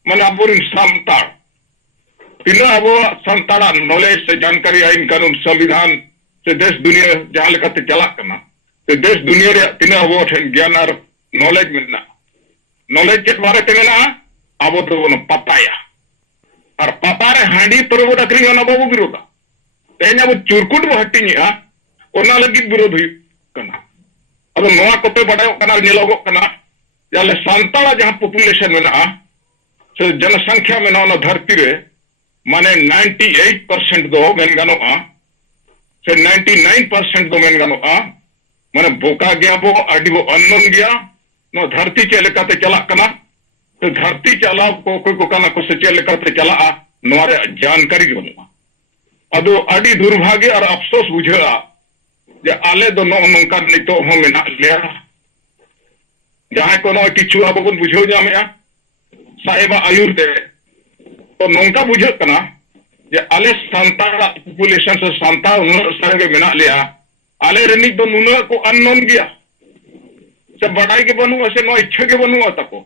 माने अब संताड़ तीन अब संताड़ा नॉलेज से जानकारी आइन कानून संविधान से देश दुनिया जहां लेकाते चला करना तो देश दुनिया रे तीन अब ज्ञान और नॉलेज मिलना नॉलेज के बारे में ना अब तो वो पताया और पता रे हांडी पर अक्री ओना बाबू विरोध तेज अब चुरकुट वो हटिनी ओना लगी विरोध हुई कना अब नोआ कोते बड़ायो कना नेलोगो कना याले संताड़ा जहां पॉपुलेशन में ना से जनसंख्या में ना धरती रे माने 98% दो मेन गानो से 99% दो मेन गानो माने बोका गया वो आडी वो अननोन गया नो धरती के लेकाते चला कना तो धरती चला को कोई को कना को से लेकाते चला नोरे जानकारी बनवा अदो अड़ी दुर्भाग्य और अफसोस बुझा जे आले दो नौका नितो हो मेना लिया जहां को नो किछु अब बन बुझो जामेया साहेबा आयुर ते तो नौका बुझो कना जे आले सांता पॉपुलेशन से सांता संगे मेना लिया आले रनी दो नुना को अननोन गया से बड़ाई के बनू से नो इच्छा के बनू तको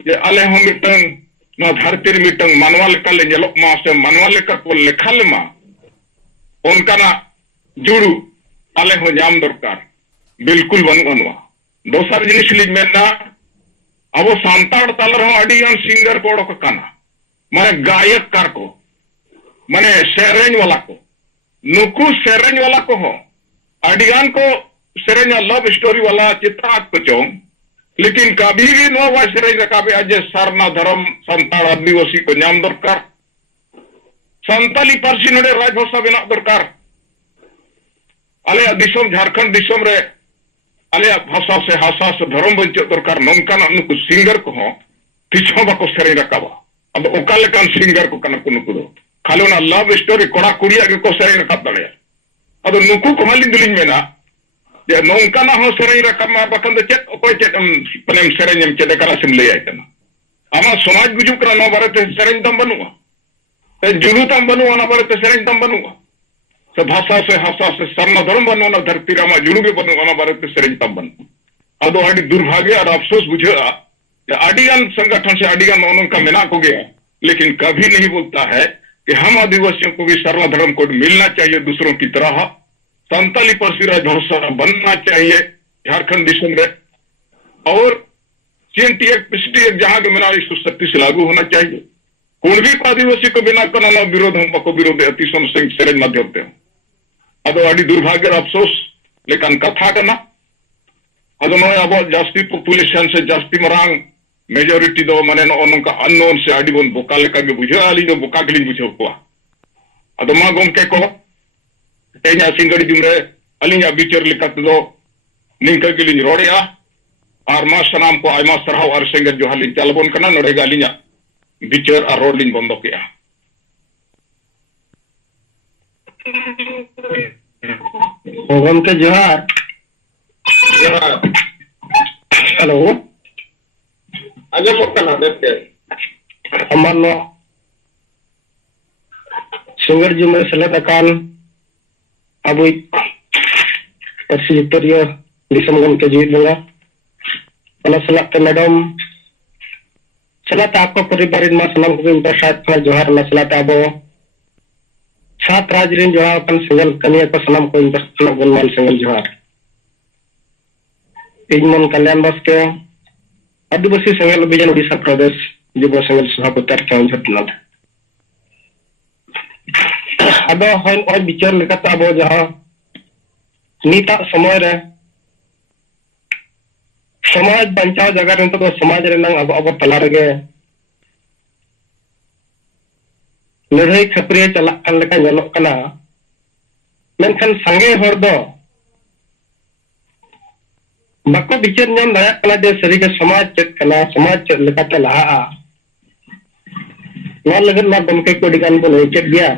जे आले हम मिटंग नो धरती मिटंग मानवा लेका ले जेलो मा से मानवा लेका को लेखा ले मा उनका जुड़ू आले हो जाम दरकार बिल्कुल बनू अनुआ दोसर जिनिस लिज मेना अब सांताड़ तालर हो अडियान सिंगर को ओडक काना माने गायक कार को माने सेरेंज वाला को नुकु सेरेंज वाला को हो अडियान को सेरेंज लव स्टोरी वाला चित्रा को चोंग लेकिन कभी भी नो वाय सेरेंज रकाबे आज सरना धर्म संताड़ आदिवासी को नाम दरकार संताली पार्सी नडे राजभाषा बना दरकार आले दिसोम झारखंड दिसोम रे आले भाषा से हासा से धर्म बंचो दरकार नौका नुकु सिंगर को हो किछो बाको सेरेंज रकाबा अब ओका लेकान सिंगर को कना कुनुकु दो खाली ना लव स्टोरी कोड़ा कुड़िया के को सेरेंज रकाब दड़े अब नुकु को हाली दिलिन मेना जे नौका ना हो सेरेंज रकाब मा बकन दे चेत ओकोय चेत पनेम सेरेंज एम चेत करा सिम ले आइतना आमा समाज गुजु करा नो बारे सेरेंज दम बनुआ ते जुलू तम बनुआ ना बारे सेरेंज दम बनुआ से भाषा से हासा से सरना धर्म बनुआ ना धरती रामा जुलू के बनुआ ना बारे सेरेंज दम बनु अदो अडी दुर्भाग्य और अफसोस बुझा अडियान संगठन से अडियान ओनों का मेना को गया लेकिन कभी नहीं बोलता है कि हम आदिवासियों को भी सरना धर्म कोड मिलना चाहिए दूसरों की तरह संताली परसी राजभाषा बनना चाहिए झारखंड दिशा में और CNT एक्ट PCT एक्ट जहां के मेना 137 लागू होना चाहिए कुणबी को आदिवासी को बिना कना विरोध हम को विरोध अति सिंह सेरेंज माध्यम अदो अडी दुर्भाग्य और अफसोस लेकिन कथा करना अदो नो अब जास्ती पॉपुलेशन से जास्ती मरांग मेजॉरिटी दो माने नो नोका अननोन से अडी बन बोका लेका के बुझा आली जो बोका के बुझो को अदो मा गोमके को तेजा सिंगड़ी दिमरे अलिया बिचर लेका दो निंका के लिन रोड़िया और मा सनाम को आयमा सरहाव और संगत जो हालिन चालबोन कना नडेगा लिया बिचर और रोड लिन बंदो किया गोमके जोहार हेलो आगे मकना देखते हमार नो सिंगर जी में सेलेद अकान अबुई परसी जितरिया दिसम गोमके जी लंगा अला सलाते मैडम सलाते आपको परिवार मा सलाम को इंटर साथ का जोहार ला सलाते आबो सात राज रिन जोहार अपन सिंगल कनिया को सलाम को इंटर सलाम गोलमाल सिंगल जोहार इजमन कल्याण बस के आदिवासी संगल अभियान उड़ीसा प्रदेश युवा संगल सभापति के झटना अब हय विचार लेकाते अब जहां नीता समय रे समाज बंचाव जगह रे तो समाज रे नंग अब तला रे लड़ाई खपरिया चला कन लेका ñeloक कना मेनखान संगे हर दो बाको विचार नाम दाया कना जे सरी के समाज चेक कना समाज चेक लेकाते लहा नोर लगन मा गमके को डिगान बो लई चेक गया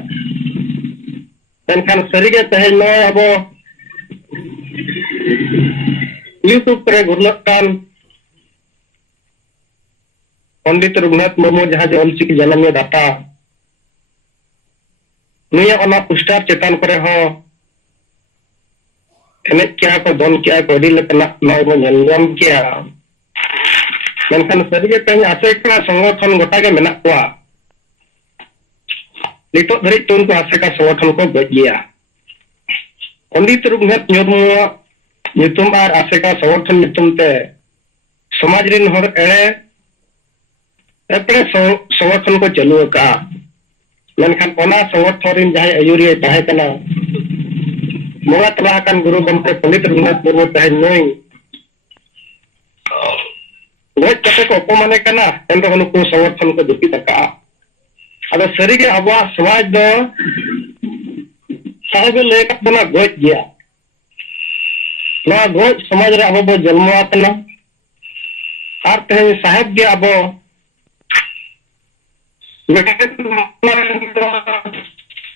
मेनखान सरी के तहे नो अब यूट्यूब पर गुरलक कान पंडित रघुनाथ मुर्मू जहां जो ऑलचिकी जन्म दाता नुया ओना पुस्टार चेतान करे हो एने क्या को दोन क्या को डी लेकना नौ नेलम क्या मेनखान सरीगे तेज आसे का संगठन गोटा के मेना को नितो धरि तुन को आसे का संगठन को गज गया पंडित रघुनाथ मुर्मू नितुम आर आसे का संगठन नितुम ते समाज रिन हर एड़े अपने संगठन को चालू का मेनखान ओना संगठन रिन जहां अयुरिया ताहे कना मोगा तला कान गुरु गमके पंडित रघुनाथ मुर्मू ताहे नई गज कते को अपमाने कना एंड को संगठन को दुपी तका अबे सरी के अब समाज दो साहेब लेका बना गज गया ना गज समाज रे अब जन्म आतना आर तेज साहेब के अब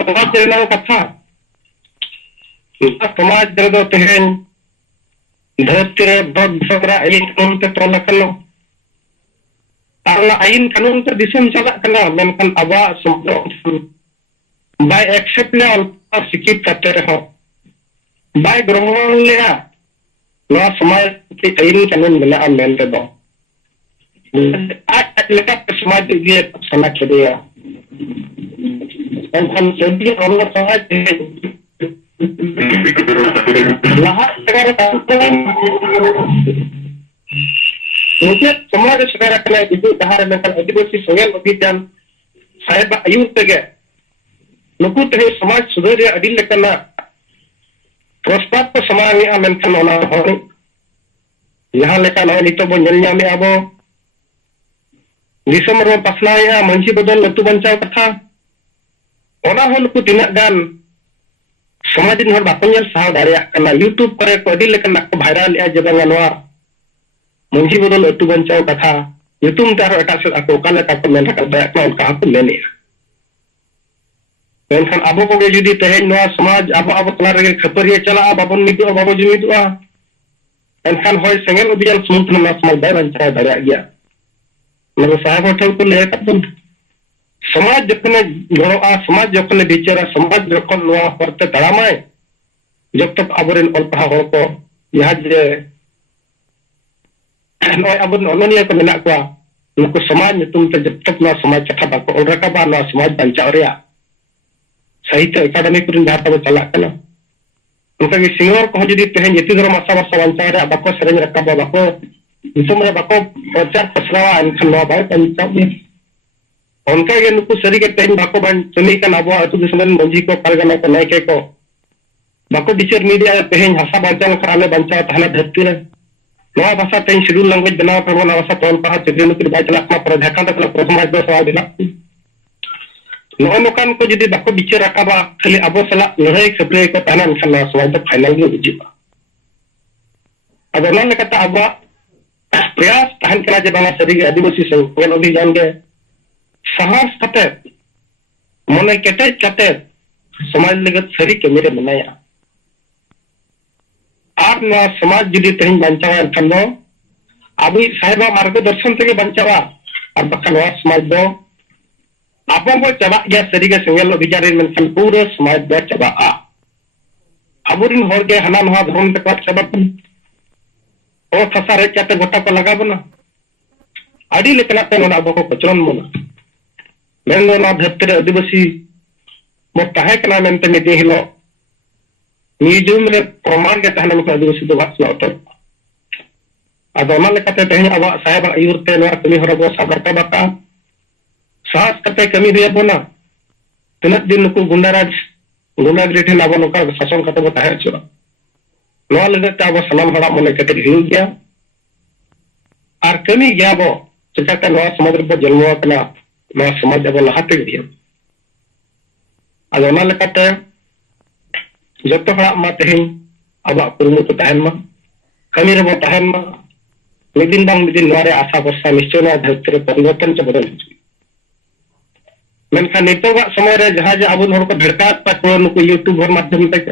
समाज रेना कथा समाज रे दो तेहेन धरती रे बहुत बड़ा आईन कानून ते तोल कनो आला आईन कानून ते दिसम चला कना मेनखान आबा समाज बाय एक्सेप्ट ले अल्पा शिक्षित करते रहो बाय ग्रहण लिया नवा समाज की आईन कानून मेना मेन रे दो आज लेका समाज ये सना खेदिया एनखान सेंटी और समाज लहा अगर मुझे समाज सेवा करना इदु दहार में आदिवासी संगल अभियान साहेब आयुर तेगे नुकु ते समाज सुधार अडी लेकना प्रस्ताव को समाज मेनखान ओना होनी यहाँ लेका नय नितो बो नेल ᱧᱟᱢᱮ आबो दिसम रो पसनाया मंची बदल लतु बंचाव कथा ओना हो नुकु तिना गान समाज दिन हर बाको नेल साह दारिया कना यूट्यूब करे को अडी लेकना को वायरल या जगह नवा मंची बदल लतु बंचाव कथा यूट्यूब तार एटा से ako kala ka ko men rakal ba ko ka ko meni मेनखान आबो को जुदी तेहेन नवा समाज आबो आबो तला रे खपरिया चला बाबन मिदु बाबो जुमिदुआ मेनखान होय सेंगल अभियान सुमुत ना समाज बाय बंचाव दारिया गया मगर साहब होटल को ले कतन समाज जखने गड़ोआ समाज जखने बिचारा समाज जखन नवा परते तड़ामाय जब तक आबरेन अल पढ़ा हो को यहाँ जे नय आबन अननिया को मेना को नुको समाज नितुम ते जब तक ना समाज कथा बाको ओरका बा ना समाज बंचाव रिया साहित्य एकेडमी को जहाँ तब चला कना उनका की सिंगर को जुदी तेहेन यति धर्म आशा वर्षा बंचाव रे बाको सेरेन रखा बाको दिसम रे बाको प्रचार पसरावा एनखान नवा बाय बंचाव दे उनका के नुकु सरी के तेहेन बाको बन चली का नाबो अतु दिसम मंजी को पारगना को नायके को बाको बिचार मीडिया तेहेन हसा बंचाव कराले बंचाव तहना धरती रे नवा भाषा तेहेन शेड्यूल लैंग्वेज बनाव पर नवा भाषा तोल पहा चक्री नुकरी बाय चला पर ढाका तक प्रथम आज दो सवाल दिला नोकान को जुदी बाको बिचार रखाबा खाली आबो सला लड़ाई खबरे को ताना इनखान नवा समाज तो फाइनल गे बुझिबा अब ओना लेकाता आबा प्रयास तहन कना जे बांगा सरी आदिवासी संगठन अभियान गे साहस कते मने केटे कते समाज लगत सरी केमी रे मनाया आर नवा समाज जुदी तेहन बंचावा एनखान दो आबी साहेबा मार्गदर्शन तेगे बंचावा और बखा नवा समाज दो आपो को चबा या सरी के संगल अभियान मेनखान पूरा समाज दो चबा आ अबुरिन होर के हना नवा धर्म तक चबा ओ खसा रे चाते गोटा को लगा बना आडी लेकना पे नोना बको पचरन मोना मेन ना धरती आदिवासी मो ताहे कना मेनते निदे हिलो निजुम रे प्रमाण के तहना में आदिवासी दो बात लाउतो अदोना लेकते तेहन अब साहेब आयुर ते नवा कमी हरबो साबर का बका साहस कते कमी हुई बोना तिनक दिन नुकु गुंडागिरी ठेन अब नोका शासन कते बो ताहे चुरा नवा लगते अब सलाम हड़ा मने कते हिउ गया और कमी गया बो चिकाते नवा समाज रे बो जन्मवा कना नवा समाज अब लहाते गया अदोना लगते जत्तो हड़ा मा तेहन अब कुरुमु तो ताहेन मा कमी रे बो ताहेन मा मिदिन बांग मिदिन नवा रे आशा वर्षा निश्चय ना धरती रे परिवर्तन च बदल मेनखान नितोगा समय रे जहां जे आबुन हर को भड़का तक नुकु यूट्यूब हर माध्यम तक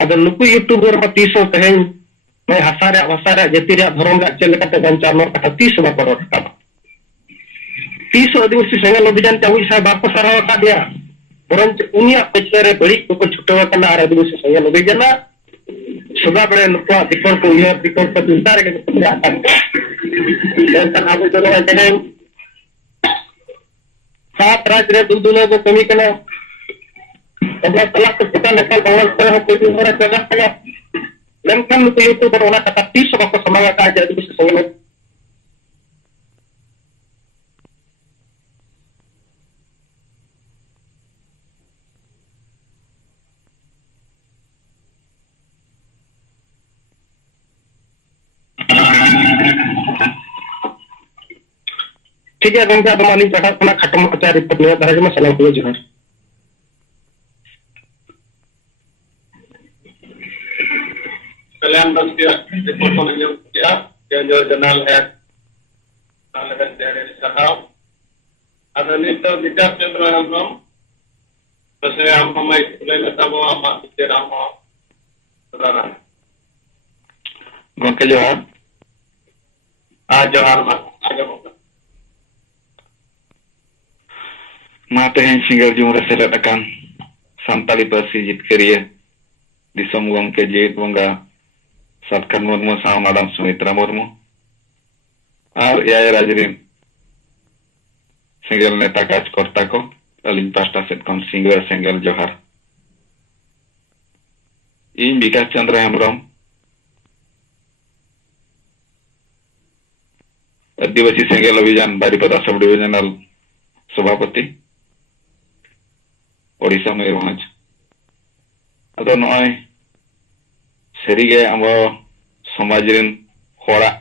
अदर नुकु यूट्यूब हर तीसो तेहन मैं हसारे जति रे धर्म रे चल कते बंचाव नो कथा 30 बा करोड़ टका 30 आदिवासी संगल अभियान चाउई सा बाप सराव का दिया परंतु उनिया पछे रे बड़ी को छुटवा कना आदिवासी संगल अभियान सदा बड़े नुकु दिकोर को ये दिकोर को चिंता रे के आता लेकिन आबे तो तेहन सात राज रे दुलदुले को कमी कना अब तलाक को पता निकल बावल पर हो कोई उमर चला चला लेकिन तो ये तो बड़ा कथा 30 को समाज का आज आदिवासी संगल ठीक है गंगा तुम्हारी जगह अपना खत्म होता है रिपोर्ट में दर्ज में सलाम हुए जोहर कल्याण बस के रिपोर्ट को जो किया जो जनरल है लगन दे रहे साहब आदरणीय विचार चंद्र हम Kasi ang may kulay na tamo ang matitira mo. Saudara. Gongke johar. Johar mas. Aja mo. Ma tehen singal jumra selet akan santali parsi jitkariya disom gongke jeit bangga Satkan Murmu sama Madam Sumitra Murmu ar Yaya Rajrin single neta kaj korta ko aling pasta set kon single johar in Bikas Chandra Hemrom Adivasi single Abhijan Baripada Sub Divisional Sabhapati Odisha Mayurbhanj ado noy serige amo somajrin hora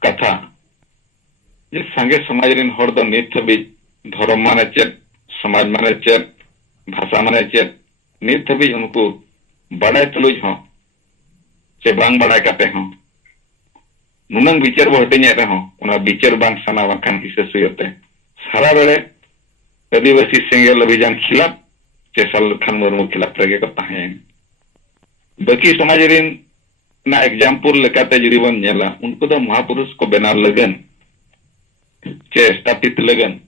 katha je sange somajrin hor do nit thabi dhorom mane chet samaj mane chet bhasha mane chet nit thabi unku badai tuluj ho che bang badai kate ho nunang bicar bo hatinya re ho ona bicar bang sana bakan hise suyote sara bele Adivasi single Abhijan khilaf Cesal Khan Murmu khilaf rege ko tahen baki samajrin na example lekate judi bon nyela unko do mahapurush ko benar lagan che stapit lagan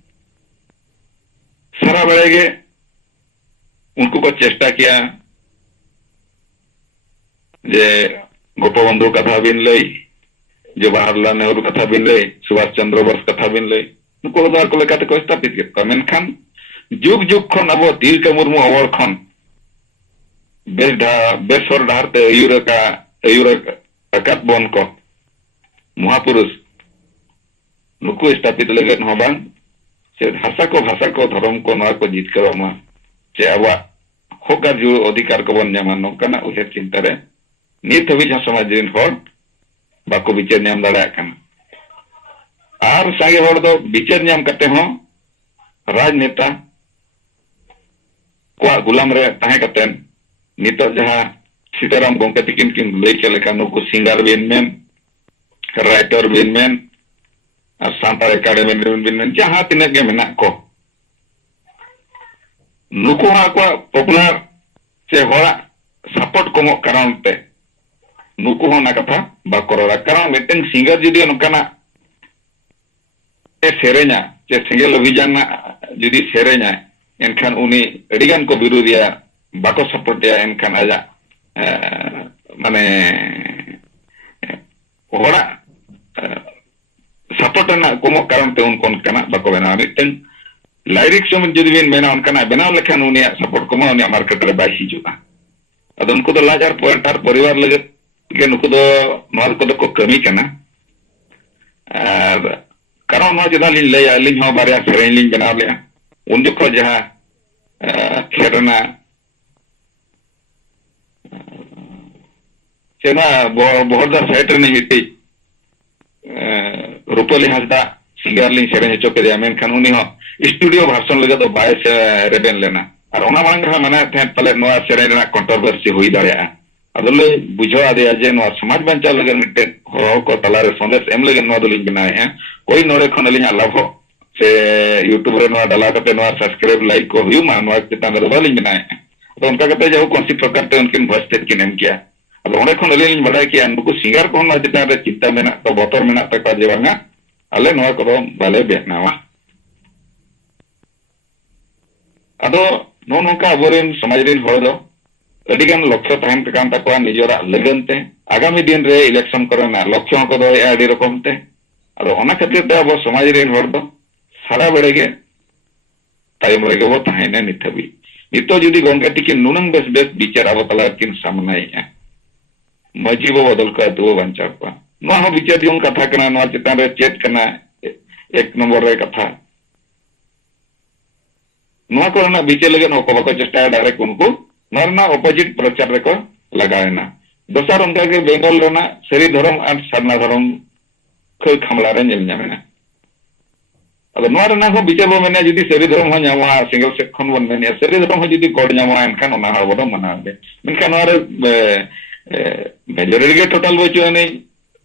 sara belege unko ko chesta kiya je Gopabandhu katha bin lei Jawaharlal Nehru katha bin lei Subhash Chandra Bose katha bin lei unko do ko lekate ko stapit ke menkan जुग जुग खन अब तिलका मुर्मू अवर खन बेसर ढारते अयुर अकात बन को महापुरुष नुकु स्थापित लगन हबान से भाषा को धर्म को नवा को जीत करो मा जे अब होका जो अधिकार को बन जामा नोकना उहे चिंता रे नित हबि जहां समाज दिन हर बाको विचार नाम दाड़ा कन आर संगे हर दो विचार नाम करते हो राजनेता को गुलाम रे ताहे कतेन नितो जहां सीताराम गोंके तिकिन किन लई चले का नुकु सिंगर बिन मेन राइटर बिन मेन और सांतार एकेडमी बिन मेन जहां तिने के मेना को नुकु हा को पॉपुलर से होरा सपोर्ट को कारण ते नुकु हो ना कथा बाकरोरा कारण मिटेन सिंगर जुदी नकना ए सेरेना जे सिंगल अभियान जुदी सेरेना एनखान उनी अडिगान को विरोधिया बाको सपोर्ट या एनखान आजा माने होरा सपोर्ट ना कोमो कारण ते उनकोन कना बाको बना मिटेन लाइरिक्स में जुदी बिन मेना उनकना बना लेखान उनी सपोर्ट कोमा उनी मार्केट रे बाई हिजुना अद उनको दो लाजार पॉइंटर परिवार लगे के नुको दो नॉल को दो को कमी कना कारण नो जदा लिन ले लिन हो बारे सेरेन लिन बना ले उन जो जहां खेरना सेना बहुत दा सेटर नहीं हिटी रूपली हंसदा सिंगर लिन सेरेन चोके दिया मेन खान उनी हो स्टूडियो भाषण लगे तो बाय से रेबेन लेना और ओना मांग रहा मना थे पले नोआ सेरेन ना कंट्रोवर्सी हुई दाड़िया अदले बुझवा दे जे नोआ समाज बंचा लगे मिटे हो को तलारे संदेश एम लगे नोआ दलिन बनाए हैं कोई नोरे खन लिन लाभ हो से यूट्यूब रे नोआ डला कते नोआ सब्सक्राइब लाइक को व्यू मान नोआ चितान रे दलिन बनाए हैं तो उनका कहते जो कौन सी प्रकार ते उनकिन भस्तेत किन एम किया अब ओने खन लिन बड़ा किया उनको सिंगर को नोआ चितान रे चिंता मेना तो बोतर मेना तक जे बांगा अले नोआ को बाले बेनावा अदो नो नोका अबोरेन समाज दिन हो दो अडिगान लक्ष्य तहन कान तकवा निजरा लगनते आगामी दिन रे इलेक्शन करना लक्ष्य को दो आडी रकमते अदो ओना खातिर ते अब समाज रे हर दो सारा बेड़े के टाइम रे गो तहने निथबी नितो जुदी गंगा टिके नुनंग बेस बेस विचार अब तला किन सामने है मजी बो बदल का दो बंचा को नो हो विचार दियों कथा कना नो चितान रे चेत कना एक नंबर रे कथा नो करना विचार लगे नो को चेष्टा डायरेक्ट उनको नरना ऑपोजिट प्रचार रे को लगायना दोसर उनका के बेंगल रेना सरी धर्म और साधना धर्म खै खमला रे नेल न्यामेना अब नोर ना को बिचे बो मेने जदी सरी धर्म हो न्यामा सिंगल से खन बन मेने सरी धर्म हो जदी कोड न्यामा एनखान ओना हबो मना दे मेनखान नोर मेजॉरिटी के टोटल बचो नहीं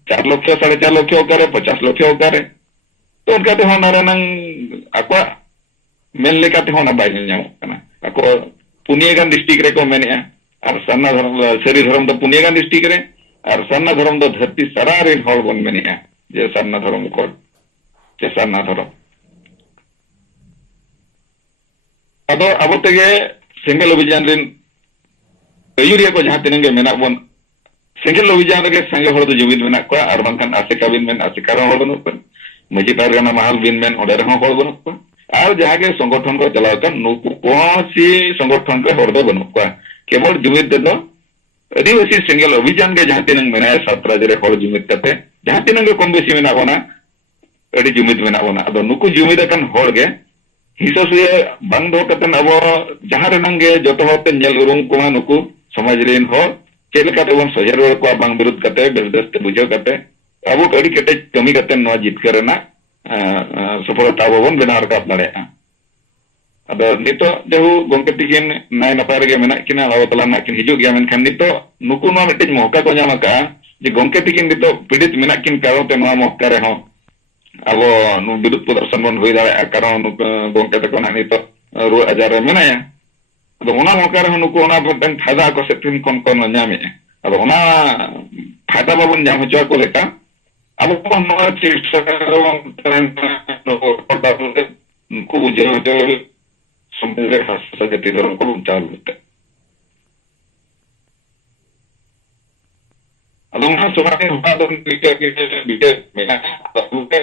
4 लाख 4.5 लाख करे 50 लाख करे तो उनका तो नरना अक्वा मेन लेकाते होना बाय ᱧᱟᱢᱚᱜ ᱠᱟᱱᱟ ᱟᱠᱚ पुनिया गान डिस्ट्रिक्ट रे को मेनेआ और सारना धर्म सरी धर्म तो पुनिया गान डिस्ट्रिक्ट रे और सारना धर्म तो धरती सारा रे हॉल बन मेनेआ जे सारना धर्म को जे सारना धर्म अदो अब तेगे सिंगल अभियान रिन यूरिया को जहां तिनगे मेना बन सिंगल अभियान रे संगे हर दो जुबिद मेना को और बांखान आसिका बिन मेन आसिका रो बनु को मजी पारगाना महल बिन मेन ओडे रे हॉल बनु को और जहां के संगठन को चलावकन नुकु कोसी संगठन के हर दो बनु को केवल जुबिद दो आदिवासी सिंगल अभियान के जहां तिनंग मेना सत्रा जरे हर जुबिद कते जहां तिनंगे कम बेसी मेना बना अडी जुबिद मेना बना अदो नुकु जुबिद कन हर गे हिसाब से बांग दो कतन अब जहां रे नंगे जतो होते नेल उरुम को नुकु समाज रेन हो चेलका तेबन सजर को बांग विरुद्ध कते बेदस्त बुझो कते अब कड़ी कटे कमी कते नो जितकरना सफलता बन बेनार का दाड़े अब नितो जेहु गोंके तिकिन नाय नपार गे मेना किना अब तला ना किन हिजु गया मेनखान नितो नुकु नो मिटे मौका को ᱧᱟᱢ का जे गोंके तिकिन नितो पीड़ित मेना किन कारण ते नो मौका रे हो अब नु विरुद्ध प्रदर्शन बन होई दाड़े कारण गोंके तको ना नितो रु हजार रे मेनाया अब ओना मौका रे नुकु ओना बटन फायदा को सेटिन कोन कोन ᱧᱟᱢे अब ओना फायदा बाबन ᱧᱟᱢ हचो को लेका अब को नो चिकित्सा को बुझे हचो समझे हस जति धर्म को चाल लेते अब ना सुनाने हुआ तो बिके मेना उनके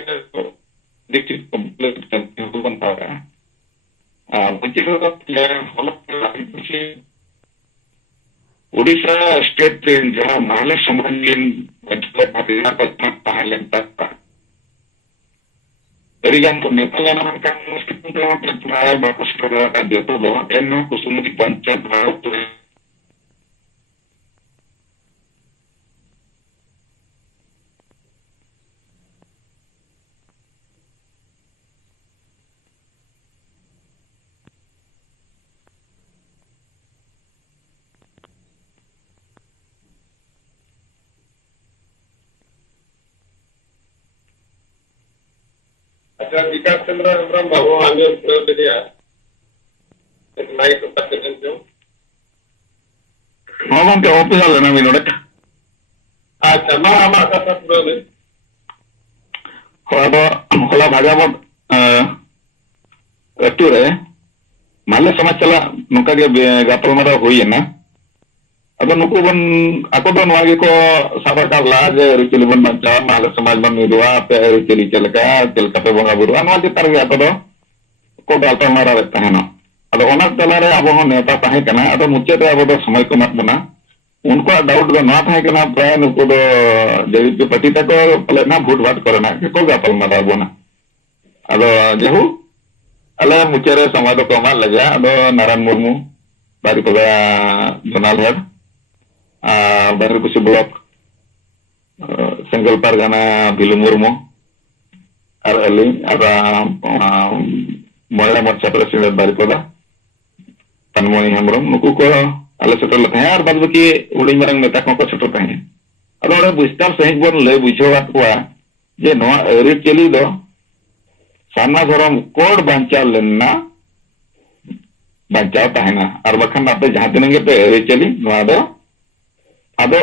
दीक्षित कंप्लीट करते हो बनता है मुझे तो ये होला कुछ ओडिशा स्टेट जहां माले संबंधित मतलब पार्टियां पत्ता पहले तक रिगान को नेपाल नाम का मुस्लिम तो प्राय बाकस करा का देतो दो एनो कुसुमती पंचायत भारत अच्छा विकास चंद्र हेम्ब्रम बाबू आगे प्रयोग दिया एक माइक को तक दें जो हाँ गोंके ऑफिस आ लेना मिनोड़े अच्छा मा आमा का सब प्रयोग है होला भाजाबत अतु रे माले समाज चला नुका के गापल मारा होई ना अब नुकु बन ako do noa ge ko sabar ka la je ricili bन baca माले समाज बन मिदुआ पे ricili चलका पे bonga buru ano je tar ge ako do ko gaपल मारा रहता है ना अब ओना तला रे अब हो नेता ताहे कना अब मुचे रे अब दो समय को मत बना उनको डाउट दो ना थाहे कना प्राय नुकु दो जेबी पे पति तक पले ना भूट भाट करना के को गापल मारा बना अब जेहु अले मुचे रे समाज को मा लगा अब नारायण मुर्मू बारी को जोनाल हेड बाहर कुछ ब्लॉक सिंगल पारगाना बिलु मुर्मू और अली और महिला मोर्चा प्रेसिडेंट बारिपदा तन्मयी हेम्ब्रम नुकु को आले सेटल लते हैं और बाद बाकी उडिंग मारंग नेता को सेटल तहे अब ओरे विस्तार सहित बन ले बुझोवात को जे नोआ एरी चली दो साना धर्म कोड बांचा लेना बांचा तहेना और बखन आपे जहां तिनगे पे एरी चली नोआ दो आदो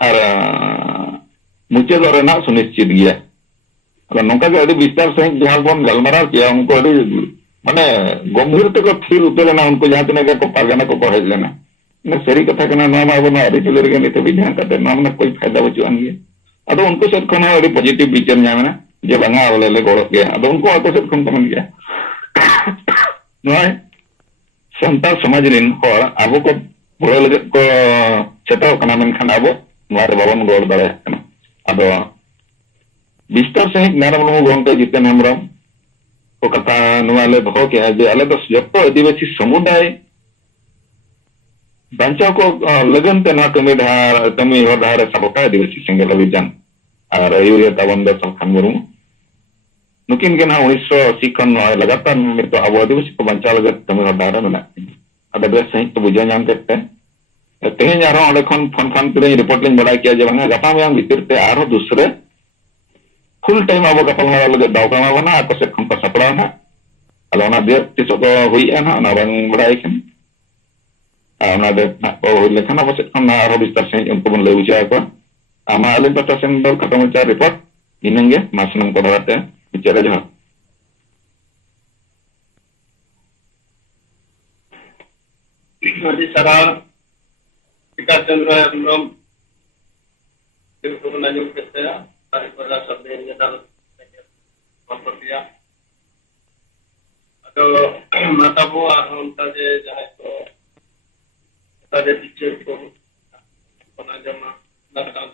और मुचे दो रेना सुनिश्चित गया अब नौका के अड़ी विस्तार सहित जहां बन गलमारा किया उनको अड़ी माने गंभीर तक फील उतलेना उनको जहां तिनगे को पारगाना को हेज लेना ने सरी कथा कना नो मा बना अड़ी चले रे निते भी ध्यान करते नो में कोई फायदा बचुआन गया अदो उनको सेट खन अड़ी पॉजिटिव विचार ᱧᱟᱢᱮᱱᱟ जे बांगा आवले ले गोड़ गया अदो उनको आको सेट खन कमन गया नोय संता समाज रिन होर आबो को बड़ो लगे को सेटाव कना मेनखान आबो नोआरे बाबन गोड़ दाड़े कना अदो विस्तार सहित नारायण मुर्मू गोंके जितेन हेम्ब्रम को कथा नोआले दो के जे अले दो जतो आदिवासी समुदाय बांचा को लगन ते ना कमी हो धार सबका आदिवासी सिंगल अभियान और यूरिया ताबन दो सलखान मुर्मू नुकिन के ना 1980 खन लगातार तो अब आदिवासी को बांचा लगे कमी हो धार ना अब बेस सहित तो बुझा नाम करते तेहें आरो ओंडे खन फोन खान पे रिपोर्ट लिंग बड़ाई किया जे बांगा गपा में भीतर ते आरो दूसरे फुल टाइम अब गपल मारा लगे दावका बना आको से खन का सपड़ा ना ᱟᱫᱚ ᱚᱱᱟ ᱰᱮᱴ ᱛᱤᱥᱚᱜ ᱠᱚ ᱦᱩᱭᱮᱜᱼᱟ ᱱᱟᱜ ᱚᱱᱟ ᱵᱟᱝ ᱵᱟᱲᱟᱭ ᱠᱟᱱᱟ ᱚᱱᱟ ᱰᱮᱴ ᱱᱟᱜ ᱠᱚ ᱦᱩᱭ ᱞᱮᱠᱷᱟᱱ ᱟᱵᱚ ᱥᱮᱫ ᱠᱷᱚᱱ ᱟᱨᱦᱚᱸ ᱵᱤᱥᱛᱟᱨ ᱥᱟᱺᱦᱤᱡ ᱩᱱᱠᱩ ᱵᱚᱱ ᱞᱟᱹᱭ ᱵᱩᱡᱷᱟᱹᱣ ᱟᱠᱚᱣᱟ ᱟᱢᱟᱜ ᱟᱹᱞᱤᱧ ᱯᱟᱦᱴᱟ ᱥᱮᱱ ᱫᱚ ᱠᱷᱟᱴᱚ ᱢᱟᱪᱷᱟ ᱨᱤᱯᱳর্ট ᱤᱱᱟᱹᱜ ᱜᱮ ᱢᱟ ᱥᱟᱱᱟᱢ ᱠᱚ ᱫᱷᱟᱨᱟᱛᱮ ᱢᱩᱪᱟᱹᱫ ᱨᱮ ᱡᱚᱦᱟᱨ ᱟᱹᱰᱤ ᱥᱟᱨᱦᱟᱣ ᱵᱤᱠᱟᱥ ᱪᱚᱱᱫᱨᱚ ᱦᱮᱢᱵᱨᱚᱢ ᱠᱚᱵᱚᱱ ᱟᱸᱡᱚᱢ ᱠᱮᱫ ᱛᱟᱭᱟ ᱠᱟᱹᱨᱤᱜᱚᱞ ᱥᱟᱵᱫᱤᱱ ᱡᱮᱱᱟᱨᱮᱞ ᱠᱚᱨᱯᱚᱨᱮᱴᱤᱭᱟ ᱟᱫᱚ ᱢᱟᱛᱟᱵᱚ ᱟᱨᱦᱚᱸ ᱚᱱᱠᱟᱜᱮ ᱡᱟᱦᱟᱸᱭ ᱠᱚ ᱛᱟদের ᱵᱤᱪᱟᱹᱨ ᱠᱚ ᱚᱱᱟ ᱡᱚᱢᱟ ᱞᱟᱜᱟᱣ